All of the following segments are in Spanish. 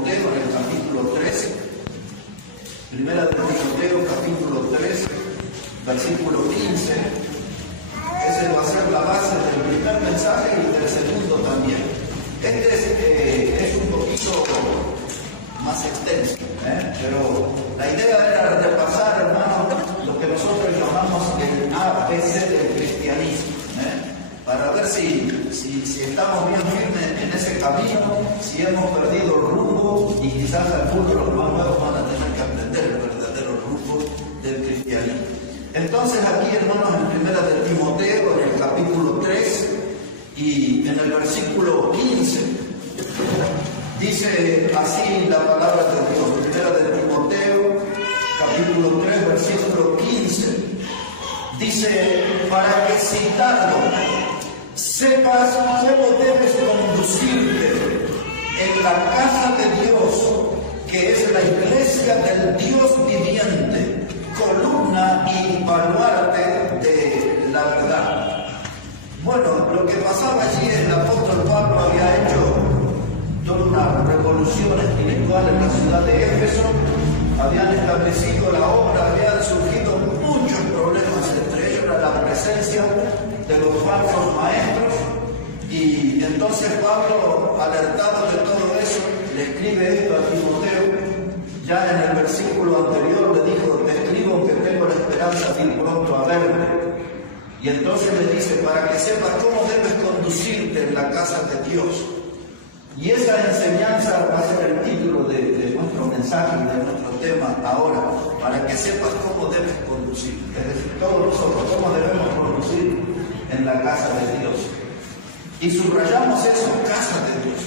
Timoteo en el capítulo 13. Primera de Timoteo, capítulo 13, versículo 15. Ese va a ser la base del primer mensaje y del segundo también. Este es un poquito más extenso, pero la idea era repasar, hermanos, lo que nosotros llamamos el ABC del cristianismo, para ver si estamos bien firmes en ese camino, si hemos perdido el rumbo, y quizás algunos de los más nuevos van a tener que aprender el verdadero rumbo del cristianismo. Entonces aquí, hermanos, en primera de Timoteo, en el capítulo 3 y en el versículo 15, dice así la palabra de Dios. Primera de Timoteo, capítulo 3, versículo 15, dice: para que citando sepas cómo debes conducirte en la casa de Dios, que es la iglesia del Dios viviente, columna y baluarte de la verdad. Bueno, lo que pasaba allí es que el apóstol Pablo había hecho toda una revolución espiritual en la ciudad de Éfeso, habían establecido la obra, habían surgido muchos problemas, entre ellos la presencia de los falsos maestros, y entonces Pablo, alertado de todo eso, le escribe esto a Timoteo. Ya en el versículo anterior le dijo: te escribo que tengo la esperanza de ir pronto a verte. Y entonces le dice: para que sepas cómo debes conducirte en la casa de Dios. Y esa enseñanza va a ser el título de nuestro mensaje y de nuestro tema ahora, para que sepas cómo debes conducirte. Es decir, todos nosotros, cómo debemos conducir en la casa de Dios. Y subrayamos eso: casa de Dios.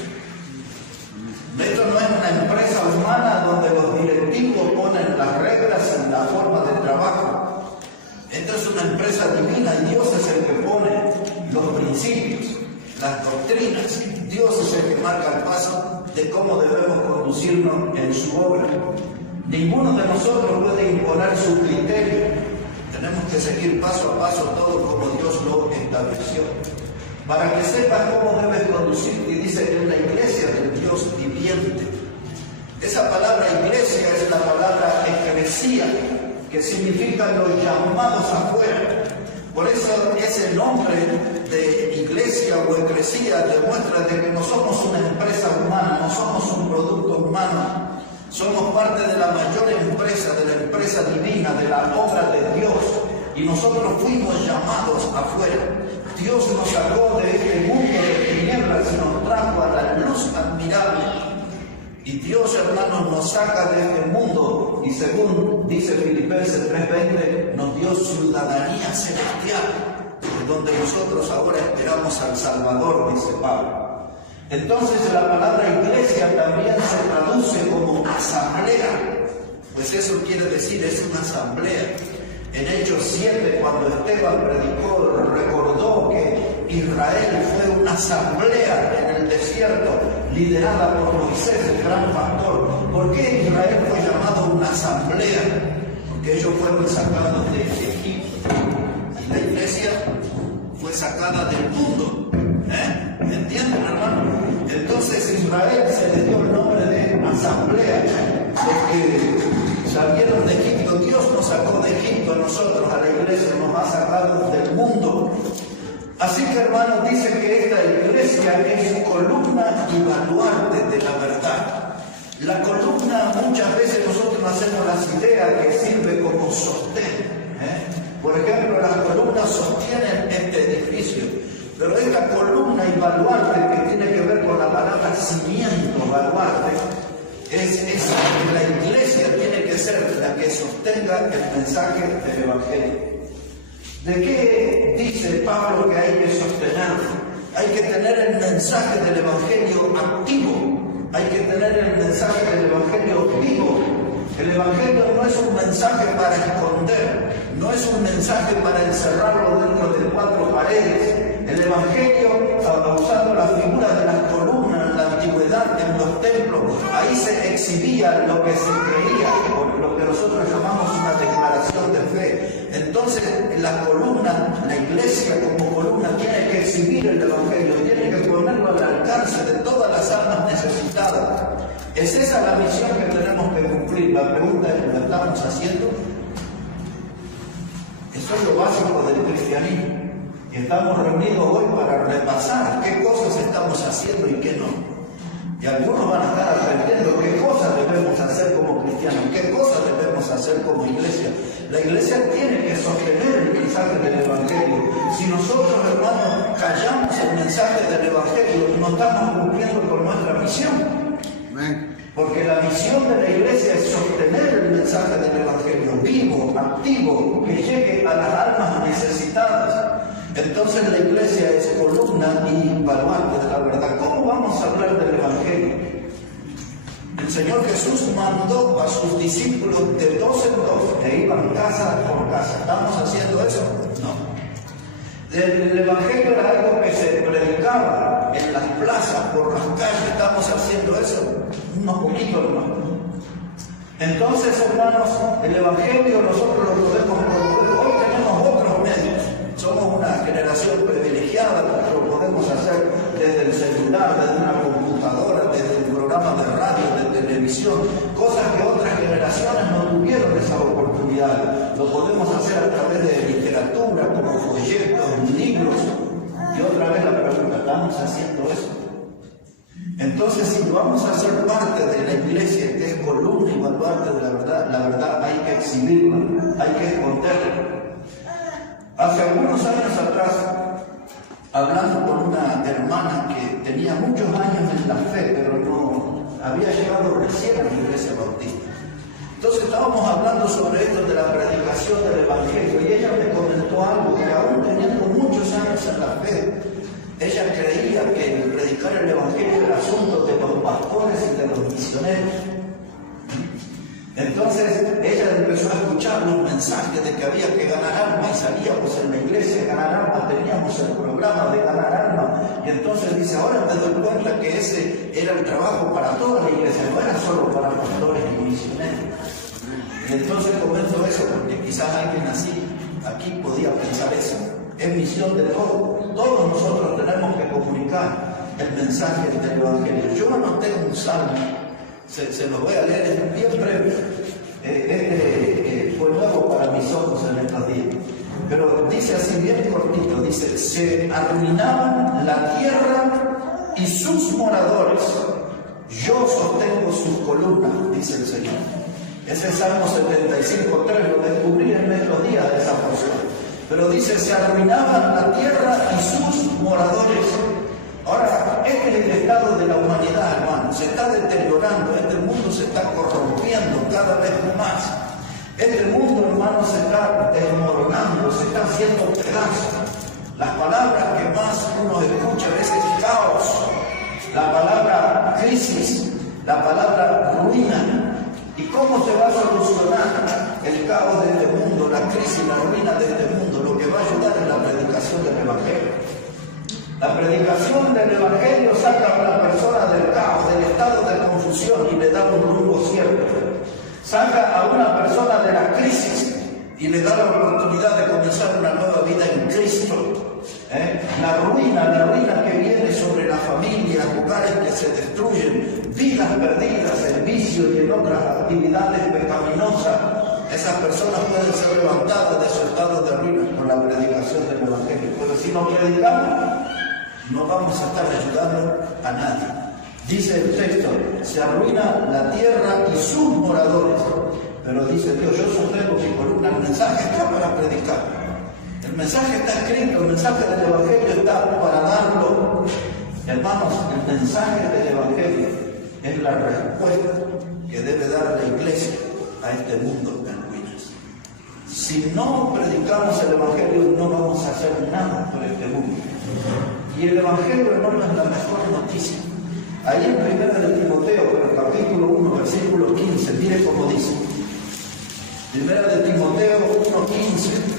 Esto no es una empresa humana donde los directivos ponen las reglas y la forma de trabajo. Esto es una empresa divina y Dios es el que pone los principios, las doctrinas. Dios es el que marca el paso de cómo debemos conducirnos en su obra. Ninguno de nosotros puede imponer su criterio. Tenemos que seguir paso a paso todo como Dios lo estableció. Para que sepas cómo debes conducirte, y dice: en la iglesia del Dios viviente. Esa palabra iglesia es la palabra eclesía, que significa los llamados afuera. Por eso ese nombre de iglesia o eclesía demuestra de que no somos una empresa humana, no somos un producto humano. Somos parte de la mayor empresa, de la empresa divina, de la obra de Dios. Y nosotros fuimos llamados afuera. Dios nos sacó de este mundo de tinieblas y nos trajo a la luz admirable. Y Dios, hermanos, nos saca de este mundo y, según dice Filipenses 3:20, nos dio ciudadanía celestial, donde nosotros ahora esperamos al Salvador, dice Pablo. Entonces la palabra iglesia también se traduce como asamblea, pues eso quiere decir, es una asamblea. En Hechos 7, cuando Esteban predicó, recordó que Israel fue una asamblea en el desierto, liderada por Moisés, el gran pastor. ¿Por qué Israel fue llamado una asamblea? Porque ellos fueron sacados de Egipto. Y la iglesia fue sacada del mundo. ¿Entienden, hermano? Entonces Israel se le dio el nombre de asamblea, porque salieron de Egipto. Dios nos sacó de Egipto a nosotros, a la iglesia, nos ha sacado del mundo. Así que, hermanos, dice que esta iglesia es columna y baluarte de la verdad. La columna, muchas veces nosotros hacemos las ideas que sirve como sostén. Por ejemplo, las columnas sostienen este edificio, pero esta columna y baluarte, que tiene que ver con la palabra cimiento, baluarte, la iglesia tiene que ser la que sostenga el mensaje del Evangelio. ¿De qué dice Pablo que hay que sostenerlo? Hay que tener el mensaje del Evangelio activo, hay que tener el mensaje del Evangelio vivo. El Evangelio no es un mensaje para esconder, no es un mensaje para encerrarlo dentro de cuatro paredes. El Evangelio, usando la figura de las columnas en la antigüedad, en los templos, ahí se exhibía lo que se creía, o lo que nosotros llamamos una declaración de fe. Entonces, la columna, la iglesia como columna, tiene que exhibir el Evangelio, tiene que ponerlo al alcance de todas las almas necesitadas. ¿Es esa la misión que tenemos que cumplir? La pregunta es, ¿lo estamos haciendo? Eso es lo básico del cristianismo. Y estamos reunidos hoy para repasar qué cosas estamos haciendo y qué no. Y algunos van a estar aprendiendo qué cosas debemos hacer como cristianos, qué cosas debemos hacer como iglesia. La iglesia tiene que sostener el mensaje del Evangelio. Si nosotros, hermanos, callamos el mensaje del Evangelio, no estamos cumpliendo con nuestra misión. Porque la misión de la iglesia es sostener el mensaje del Evangelio vivo, activo, que llegue a las almas necesitadas. Entonces la iglesia es columna y baluarte de la verdad. ¿Cómo vamos a hablar del Evangelio? El Señor Jesús mandó a sus discípulos de 2 en 2, que iban casa por casa. ¿Estamos haciendo eso? No. El Evangelio era algo que se predicaba en las plazas, por las calles. ¿Estamos haciendo eso? Unos poquitos más. Entonces, hermanos, el Evangelio nosotros lo podemos promover. Hoy tenemos otros medios. Somos una generación privilegiada, porque lo podemos hacer desde el celular, desde una computadora, desde el programa de radio, de televisión, cosas que otras generaciones no tuvieron esa oportunidad. Lo podemos hacer a través de literatura, como folletos, libros. Y otra vez la pregunta, ¿estamos haciendo eso? Entonces, si vamos a ser parte de la iglesia, que es columna y baluarte de la verdad hay que exhibirla, hay que esconderla. Hace algunos años atrás, hablando con una hermana que tenía muchos años en la fe, pero no había llegado recién a la iglesia bautista. Entonces estábamos hablando sobre esto de la predicación del Evangelio y ella me comentó algo que aún teniendo muchos años en la fe, ella creía que el predicar el Evangelio era asunto de los pastores y de los misioneros. Entonces ella empezó a escuchar los mensajes de que había que ganar alma y salíamos en la iglesia a ganar alma, teníamos el programa de ganar alma y entonces dice, ahora me doy cuenta que ese era el trabajo para toda la iglesia, no era solo para pastores y misioneros. Y entonces comento eso porque quizás alguien así aquí podía pensar eso. Es misión de todos. Todos nosotros tenemos que comunicar el mensaje del Evangelio. Yo anoté un salmo, se los voy a leer, es bien breve. Fue nuevo para mis ojos en estos días. Pero dice así bien cortito, dice, se arruinaban la tierra y sus moradores. Yo sostengo sus columnas, dice el Señor. Ese Salmo 75:3 lo descubrí en estos días de esa porción. Pero dice, se arruinaban la tierra y sus moradores. Ahora, este es el estado de la humanidad, hermano. Se está deteriorando, este mundo se está corrompiendo cada vez más. Este mundo, hermano, se está desmoronando, se está haciendo pedazos. Las palabras que más uno escucha a veces es caos, la palabra crisis, la palabra ruina. ¿Y cómo se va a solucionar el caos de este mundo, la crisis, la ruina de este mundo? Lo que va a ayudar es la predicación del Evangelio. La predicación del Evangelio saca a la persona del caos, del estado de confusión y le da un rumbo cierto. Saca a una persona de la crisis y le da la oportunidad de comenzar una nueva vida en Cristo. La ruina que viene sobre la familia, hogares que se destruyen, vidas perdidas en vicio y en otras actividades pecaminosas, esas personas pueden ser levantadas de su estado de ruina con la predicación del Evangelio. Pero si no predicamos, no vamos a estar ayudando a nadie. Dice el texto, se arruina la tierra y sus moradores. Pero dice Dios, yo sostengo mi columna, el mensaje está para predicar. El mensaje está escrito, el mensaje del Evangelio está para darlo. Hermanos, el mensaje del Evangelio es la respuesta que debe dar la iglesia a este mundo en ruinas. Si no predicamos el Evangelio, no vamos a hacer nada por este mundo. Y el Evangelio, hermano, es la mejor noticia. Ahí en 1 de Timoteo, en el capítulo 1, versículo 15, mire cómo dice. 1 de Timoteo 1:15.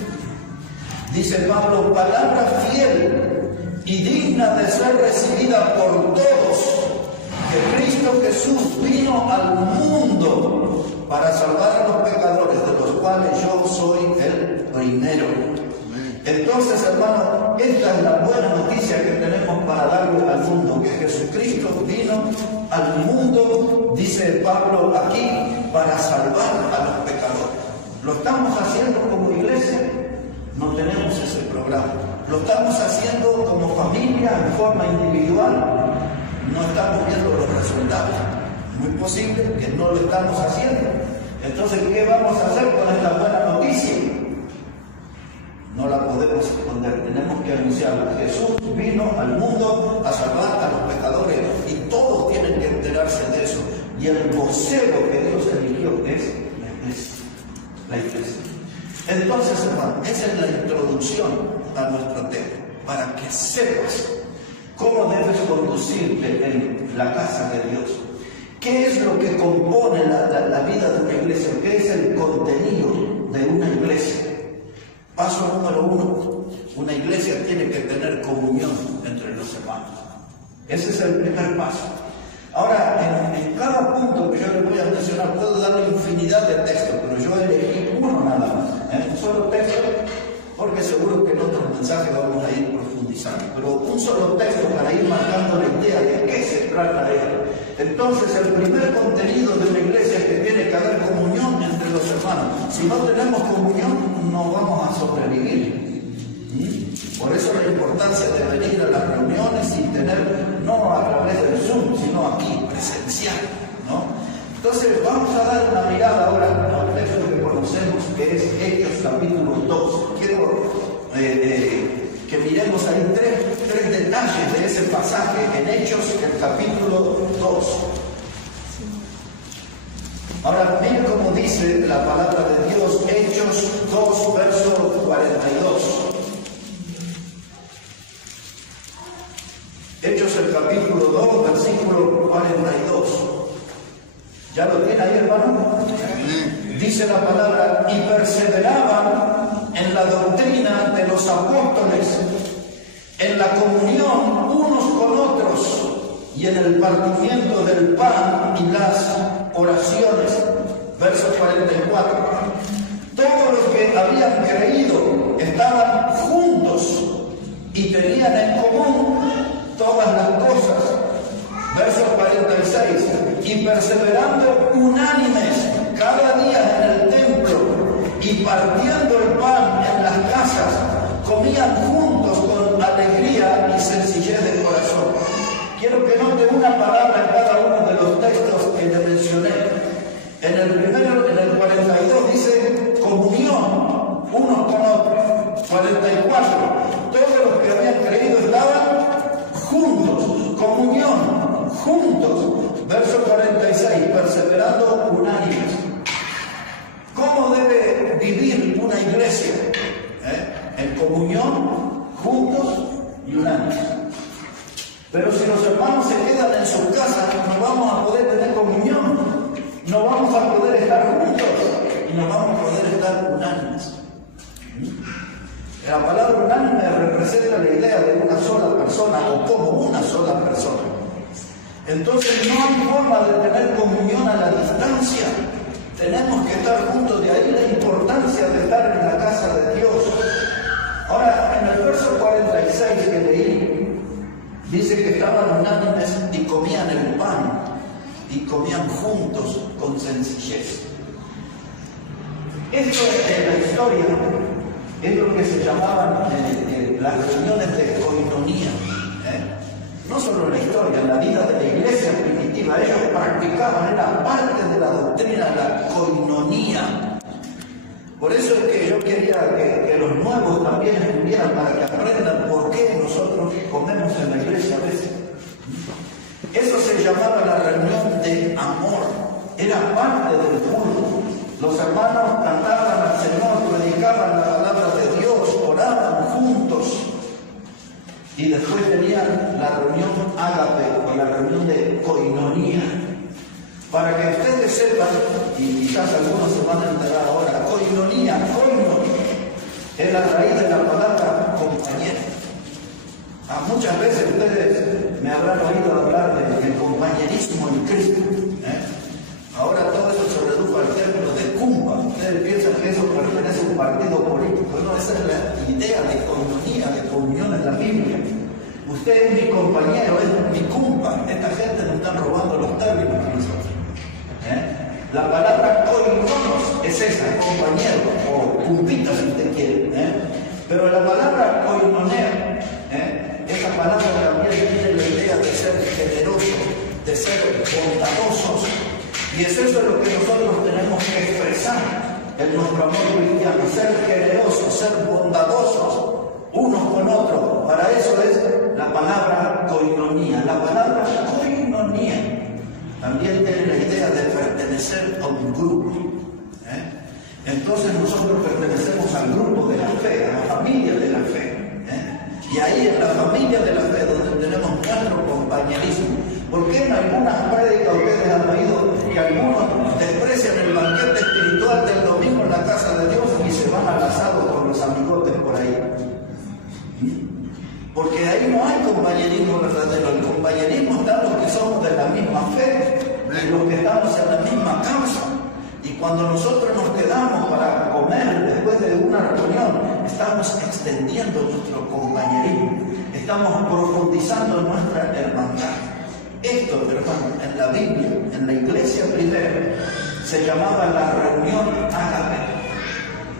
Dice Pablo, palabra fiel y digna de ser recibida por todos, que Cristo Jesús vino al mundo para salvar a los pecadores, de los cuales yo soy el primero. Entonces, hermano, esta es la buena noticia que tenemos para darle al mundo, que Jesucristo vino al mundo, dice dice Pablo aquí, para salvar a los pecadores. ¿Lo estamos haciendo como iglesia? No tenemos ese programa. ¿Lo estamos haciendo como familia, en forma individual? No estamos viendo los resultados. Muy posible que no lo estamos haciendo. Entonces, ¿qué vamos a hacer con esta buena noticia? No la podemos esconder, tenemos que anunciarla. Jesús vino al mundo a salvar a los pecadores y todos tienen que enterarse de eso. Y el vocero que Dios eligió es la iglesia. La iglesia. Entonces, hermano, esa es la introducción a nuestro tema, para que sepas cómo debes conducirte en la casa de Dios. ¿Qué es lo que compone la vida de una iglesia? ¿Qué es el contenido de una iglesia? Paso número 1, una iglesia tiene que tener comunión entre los hermanos. Ese es el primer paso. Ahora, en cada punto que yo les voy a mencionar, puedo darle infinidad de textos, pero yo elegí uno nada más, un solo texto, porque seguro que en otros mensajes vamos a ir profundizando, pero un solo texto para ir marcando la idea de qué se trata de él. Entonces, el primer contenido de una iglesia es que tiene que haber comunión entre los hermanos. Si no tenemos comunión, no vamos a sobrevivir. Por eso la importancia de venir a las reuniones y tener, no a través del Zoom, sino aquí, presencial, ¿no? Entonces, vamos a dar una mirada ahora a un texto que conocemos, que es Hechos capítulo 2. Quiero que miremos ahí tres detalles de ese pasaje en Hechos, el capítulo 2. Ahora, miren cómo dice la palabra de Dios, Hechos 2, verso 42. Hechos el capítulo 2, versículo 42. ¿Ya lo tiene ahí, hermano? Dice la palabra, y perseveraban en la doctrina de los apóstoles, en la comunión unos con otros, y en el partimiento del pan y las oraciones. Verso 44. Todos los que habían creído estaban juntos y tenían en común todas las cosas. Verso 46. Y perseverando unánimes cada día en el templo y partiendo el pan en las casas, comían juntos con alegría y sencillez de corazón. Quiero que note una palabra en cada uno de los textos que le mencioné. En el primero, en el 42, dice comunión unos con otros. 44. Todos los que habían creído estaban juntos, comunión, juntos. Verso 46, perseverando unánimes. ¿Cómo debe vivir una iglesia? En comunión, juntos y unánimes. Pero si los hermanos se quedan en sus casas, no vamos a poder tener comunión, no vamos a poder estar juntos y no vamos a poder estar unánimes. La palabra unánime representa la idea de una sola persona o como una sola persona. Entonces no hay forma de tener comunión a la distancia. Tenemos que estar juntos, de ahí la importancia de estar en la casa de Dios. Ahora, en el verso 46 que leí, dice que estaban unánimes y comían el pan y comían juntos con sencillez. Esto en la historia es lo que se llamaban las reuniones de coinonía. No solo en la historia, en la vida de la iglesia primitiva, ellos practicaban, era parte de la doctrina, la coinonía. Por eso es que yo quería que los nuevos también estuvieran, para que aprendan por qué nosotros comemos en la iglesia a veces. Eso se llamaba la reunión de amor, era parte del culto. Los hermanos cantaban al Señor, predicaban la palabra de Dios, oraban juntos. Y después tenían la reunión ágape, o la reunión de coinonía. Para que ustedes sepan, y quizás algunos se van a enterar ahora, coinonía, coino, es la raíz de la palabra compañero. Muchas veces ustedes me habrán oído hablar del compañerismo en Cristo. Ahora todo eso se redujo al término de cumpa. Ustedes piensan que eso pertenece a un partido político. No, esa es la idea de coinonía, de comunión en la Biblia. Usted es mi compañero, es mi cumpa. Esta gente nos está robando los términos a nosotros. La palabra koinonos es esa, compañero, o pumpita si usted quiere. Pero la palabra koinoneo, esa palabra también tiene la idea de ser generoso, de ser bondadosos. Y es eso lo que nosotros tenemos que expresar en nuestro amor cristiano, ser generosos, ser bondadosos unos con otros. Para eso es la palabra koinonía. La palabra koinonía también tiene la idea de pertenecer a un grupo. Entonces nosotros pertenecemos al grupo de la fe, a la familia de la fe. Y ahí en la familia de la fe donde tenemos nuestro compañerismo. ¿Por qué en algunas prédicas ustedes han oído que algunos desprecian el banquete espiritual del domingo en la casa de Dios y se van al asado con los amigotes por ahí? Porque ahí no hay compañerismo verdadero. El compañerismo está en los que somos de la misma fe, en los que estamos en la misma causa. Y cuando nosotros nos quedamos para comer después de una reunión, estamos extendiendo nuestro compañerismo, estamos profundizando en nuestra hermandad. Esto, hermano, en la Biblia, en la iglesia primera, se llamaba la reunión ágape.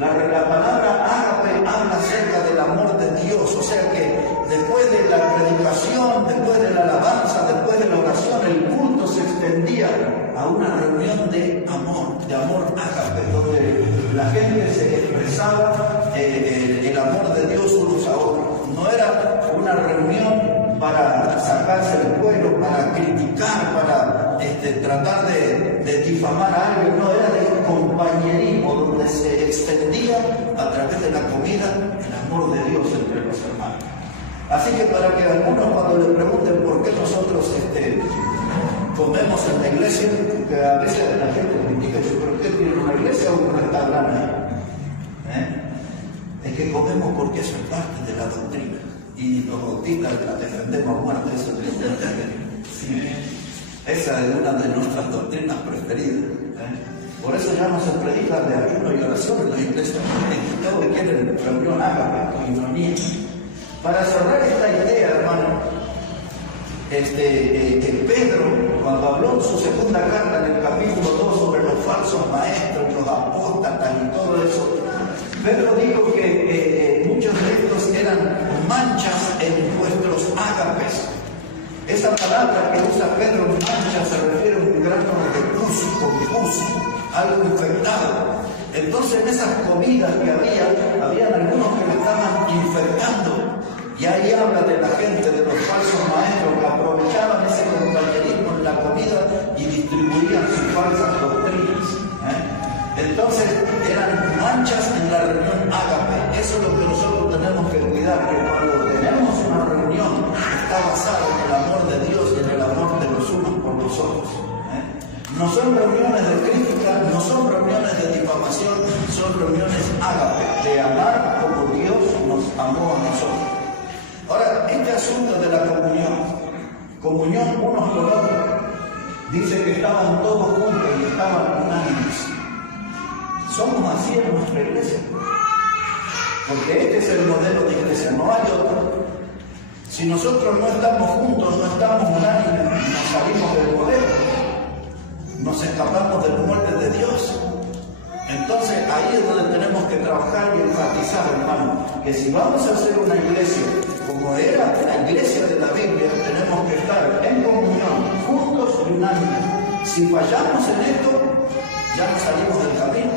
La palabra ágape habla acerca del amor de Dios, o sea que después de la predicación, después de la alabanza, después de la oración, el culto se extendía a una reunión de amor ágape, donde la gente se expresaba el amor de Dios unos a otros. No era una reunión para sacarse el cuero, para criticar, para tratar de difamar a alguien, no, era de compañerismo, donde se extendía a través de la comida el amor de Dios entre los hermanos. Así que para que algunos cuando le pregunten por qué nosotros comemos en la iglesia, que a veces la gente critica, ¿pero qué tiene una iglesia o un restaurante? Es que comemos porque eso es parte de la doctrina. Y los bautistas la defendemos a muerte, eso es sí. Esa es una de nuestras doctrinas preferidas. Por eso ya no se predica de ayuno y oración en las iglesias, porque todos quieren reunión ágape, koinonía. Para cerrar esta idea, hermano, Pedro, cuando habló en su segunda carta, en el capítulo 2, sobre los falsos maestros, los apóstatas y todo eso, Pedro dijo que muchos de estos eran manchas en vuestros ágapes. Esa palabra que usa Pedro, mancha, se refiere a un grano de pus, con pus, algo infectado. Entonces en esas comidas que habían algunos que le estaban infectando. Y ahí habla de la gente, de los falsos maestros que aprovechaban ese compañerismo en la comida y distribuían sus falsas doctrinas. Entonces eran manchas en la reunión ágape. Eso es lo que nosotros tenemos que cuidar, que cuando tenemos una reunión está basada en el amor de Dios y en el amor de los unos por los otros. No son reuniones de crítica, no son reuniones de difamación, son reuniones ágape, de amar como Dios nos amó a nosotros. Ahora, este asunto de la comunión unos con otros, dice que estaban todos juntos y estaban unánimes. Somos así en nuestra iglesia, porque este es el modelo de iglesia, no hay otro. Si nosotros no estamos juntos, no estamos unánimes, nos salimos del modelo, nos escapamos del molde de Dios. Entonces ahí es donde tenemos que trabajar y enfatizar, hermano, que si vamos a hacer una iglesia como era la iglesia de la Biblia, tenemos que estar en comunión, juntos y unánimes. Si fallamos en esto, ya nos salimos del camino.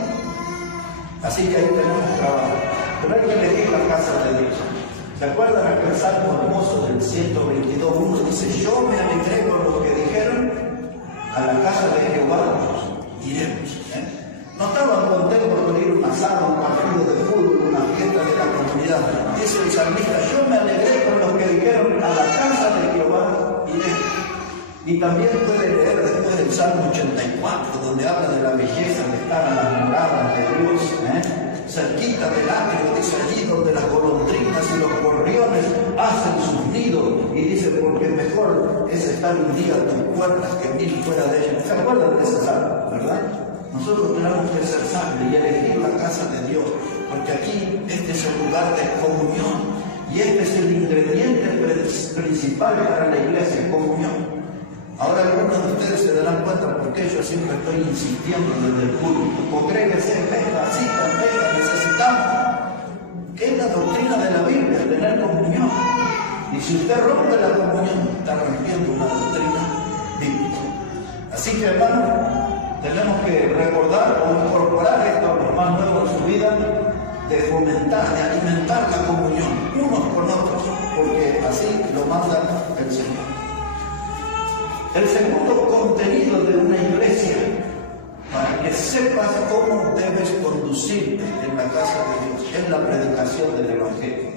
Así que ahí tenemos que trabajar. Pero hay que elegir la casa de Dios. ¿Se acuerdan aquel salmo hermoso del 122.1? Dice, yo me alegré con lo que dijeron, a la casa de Jehová iremos. No estaban contentos con ir a un asado, un partido de fútbol, una fiesta de la comunidad. Dice el salmista, yo me alegré con lo que dijeron, a la casa de Jehová iremos. Y también puede leer después del Salmo 84, donde habla de la belleza de estar a las moradas de Dios, cerquita del atrio, dice allí donde las golondrinas y los gorriones hacen sus nidos, y dice, porque mejor es estar un día a tus puertas que 1000 fuera de ellas. ¿Se acuerdan de ese salmo, verdad? Nosotros tenemos que ser sabios y elegir la casa de Dios, porque aquí este es el lugar de comunión, y este es el ingrediente principal para la iglesia, comunión. Ahora algunos de ustedes se darán cuenta por qué yo siempre estoy insistiendo desde el público. ¿Por qué que se venga, necesitamos? ¿Qué es la doctrina de la Biblia? Tener comunión. Y si usted rompe la comunión, está rompiendo una doctrina bíblica. Así que, hermanos, tenemos que recordar o incorporar esto a los más nuevos en su vida, de fomentar, de alimentar la comunión unos con otros, porque así lo manda el Señor. El segundo contenido de una iglesia, para que sepas cómo debes conducirte en la casa de Dios, es la predicación del Evangelio.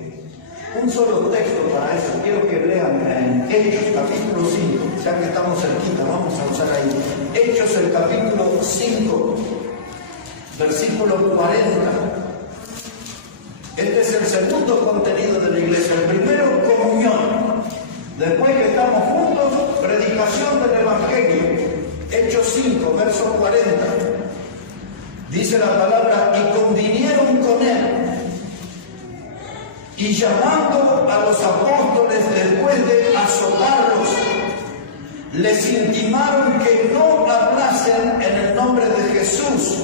Un solo texto para eso, quiero que lean en Hechos capítulo 5, ya que estamos cerquita, vamos a usar ahí. Hechos el capítulo 5, versículo 40. Este es el segundo contenido de la iglesia. El primero, comunión. Después que estamos juntos, predicación del Evangelio. Hechos 5, verso 40. Dice la palabra, y convinieron con él. Y llamando a los apóstoles después de azotarlos, les intimaron que no hablasen en el nombre de Jesús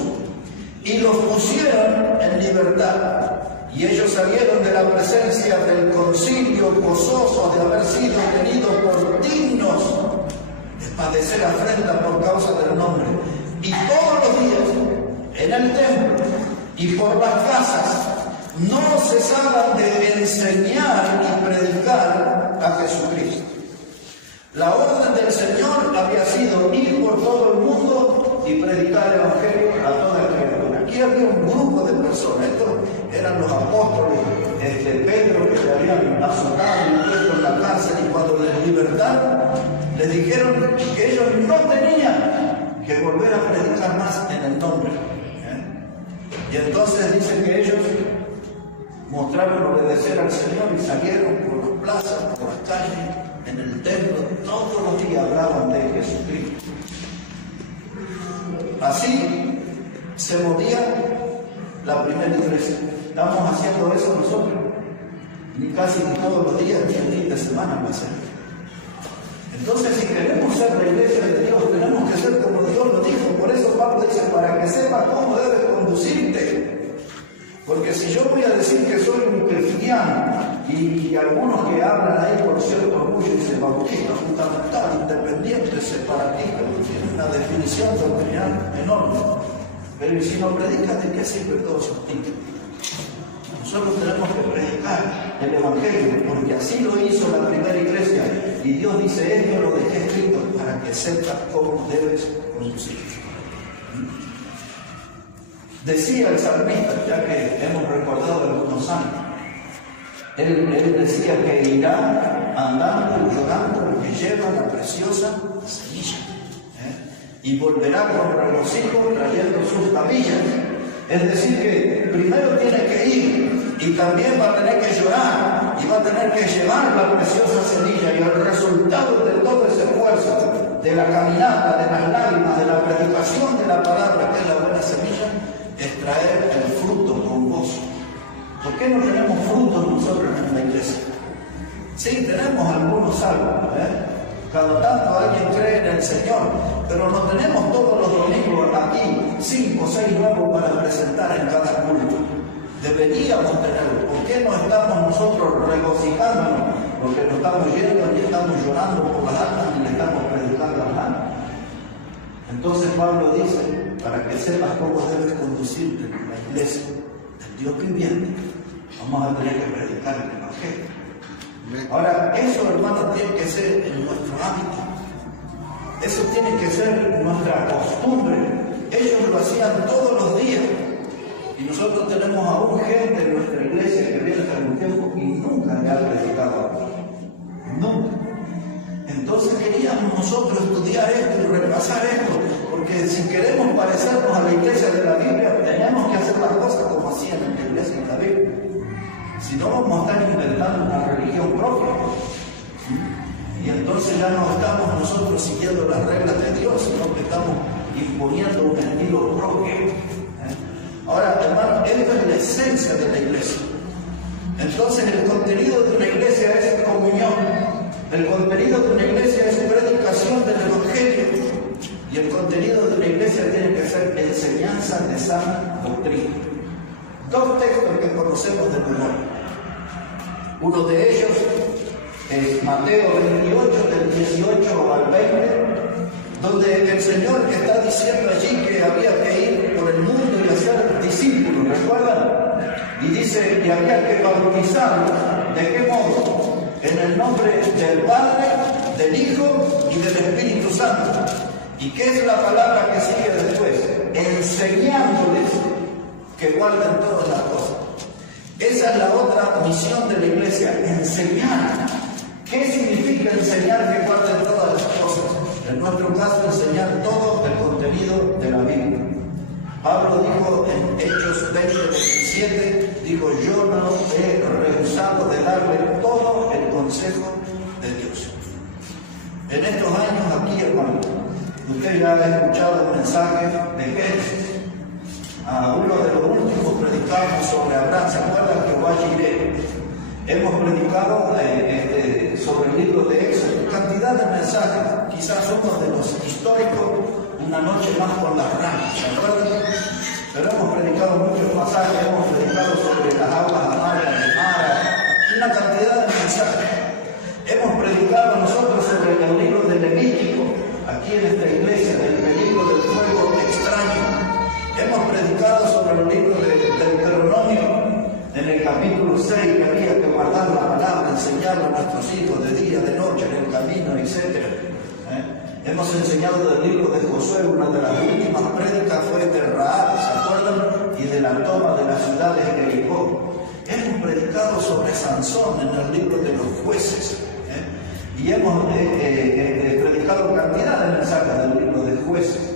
y los pusieron en libertad. Y ellos salieron de la presencia del concilio gozosos de haber sido tenidos por dignos de padecer afrenta por causa del nombre. Y todos los días en el templo y por las casas no cesaban de enseñar y predicar a Jesucristo. La orden del Señor había sido ir por todo el mundo y predicar el Evangelio a toda criatura. Aquí había un grupo de personas, estos eran los apóstoles, Pedro, que le habían azotado y puesto en la cárcel, y cuando les libertaron, les dijeron que ellos no tenían que volver a predicar más en el nombre. Y entonces dicen que ellos mostraron obedecer al Señor y salieron por las plazas, por las calles, en el templo, todos los días hablaban de Jesucristo. Así se movía la primera iglesia. Estamos haciendo eso nosotros, ni casi todos los días, ni el fin de semana lo hacemos. Entonces, si queremos ser la iglesia de Dios, tenemos que ser como Dios lo dijo. Por eso Pablo dice, para que sepas cómo debes conducirte. Porque si yo voy a decir que soy un cristiano y algunos que hablan ahí por cierto orgullo y dicen bautista fundamental, independiente, separatista, tiene una definición doctrinal enorme. Pero si no predicas, ¿de qué sirve todos esos títulos? Nosotros tenemos que predicar el Evangelio, porque así lo hizo la primera iglesia. Y Dios dice, esto lo dejé escrito para que sepas cómo debes conducirte. Decía el salmista, ya que hemos recordado algunos años, él decía que irá andando y llorando el que lleva la preciosa semilla, y volverá con regocijo trayendo sus tablillas. Es decir, que primero tiene que ir y también va a tener que llorar y va a tener que llevar la preciosa semilla, y el resultado de todo ese esfuerzo, de la caminata, de las lágrimas, de la predicación de la palabra, que es la buena semilla, es traer el fruto con gozo. ¿Por qué no tenemos frutos nosotros en la iglesia? Sí, tenemos algunos salvos, cada tanto alguien cree en el Señor, pero no tenemos todos los domingos aquí 5 o 6 nuevos para presentar en cada culto. Deberíamos tenerlo. ¿Por qué no estamos nosotros regocijándonos? Porque no estamos yendo ni estamos llorando por las almas ni le estamos predicando a las almas. Entonces Pablo dice, para que sepas cómo debes conducirte en la iglesia del Dios viviente, vamos a tener que predicar el Evangelio. Ahora, eso, hermano, tiene que ser en nuestro hábito. Eso tiene que ser nuestra costumbre. Ellos lo hacían todos los días. Y nosotros tenemos aún gente en nuestra iglesia que viene hace algún tiempo y nunca le ha predicado a Dios. Nunca. Entonces queríamos nosotros estudiar esto y repasar esto, porque si queremos parecernos a la iglesia de la Biblia, tenemos que hacer las cosas como hacían en la iglesia de la Biblia. Si no, vamos a estar inventando una religión propia. Y entonces ya no estamos nosotros siguiendo las reglas de Dios, sino que estamos imponiendo un estilo propio. Ahora, hermano, esto es la esencia de la iglesia. Entonces, el contenido de una iglesia es comunión. El contenido de una iglesia es predicación del Evangelio. Y el contenido de una iglesia tiene que ser enseñanza de sana doctrina. Dos textos que conocemos de memoria. Uno de ellos es Mateo 28, del 18 al 20, donde el Señor está diciendo allí que había que ir por el mundo y hacer discípulos, ¿recuerdan? Y dice que había que bautizarlos. ¿De qué modo? En el nombre del Padre, del Hijo y del Espíritu Santo. ¿Y qué es la palabra que sigue después? Enseñándoles que guarden todas las cosas. Esa es la otra misión de la iglesia, enseñar. ¿Qué significa enseñar que guarden todas las cosas? En nuestro caso, enseñar todo el contenido de la Biblia. Pablo dijo en Hechos 20:27, dijo, yo no he rehusado de darle todo el consejo de Dios. En estos años aquí, hermano, usted ya ha escuchado mensajes de Génesis. A uno de los últimos predicamos sobre Abraham, ¿se acuerdan? Jehová Jireh. Hemos predicado sobre el libro de Éxodo, cantidad de mensajes, quizás uno de los históricos, una noche más con las ramas, ¿se acuerdan? Pero hemos predicado muchos pasajes, hemos predicado sobre las aguas amargas de Mara, una cantidad de mensajes. Hemos predicado nosotros sobre el libro de Levítico, aquí en esta iglesia, del peligro del fuego extraño. Hemos predicado sobre el libro del Deuteronomio, en el capítulo 6, que había que guardar la palabra, enseñarla a nuestros hijos de día, de noche, en el camino, etc. Hemos enseñado del libro de Josué, una de las últimas prédicas fue de Rahab, ¿se acuerdan? Y de la toma de las ciudades de Jericó. Hemos predicado sobre Sansón en el libro de los jueces. Y hemos predicado cantidad de mensajes del libro de jueces.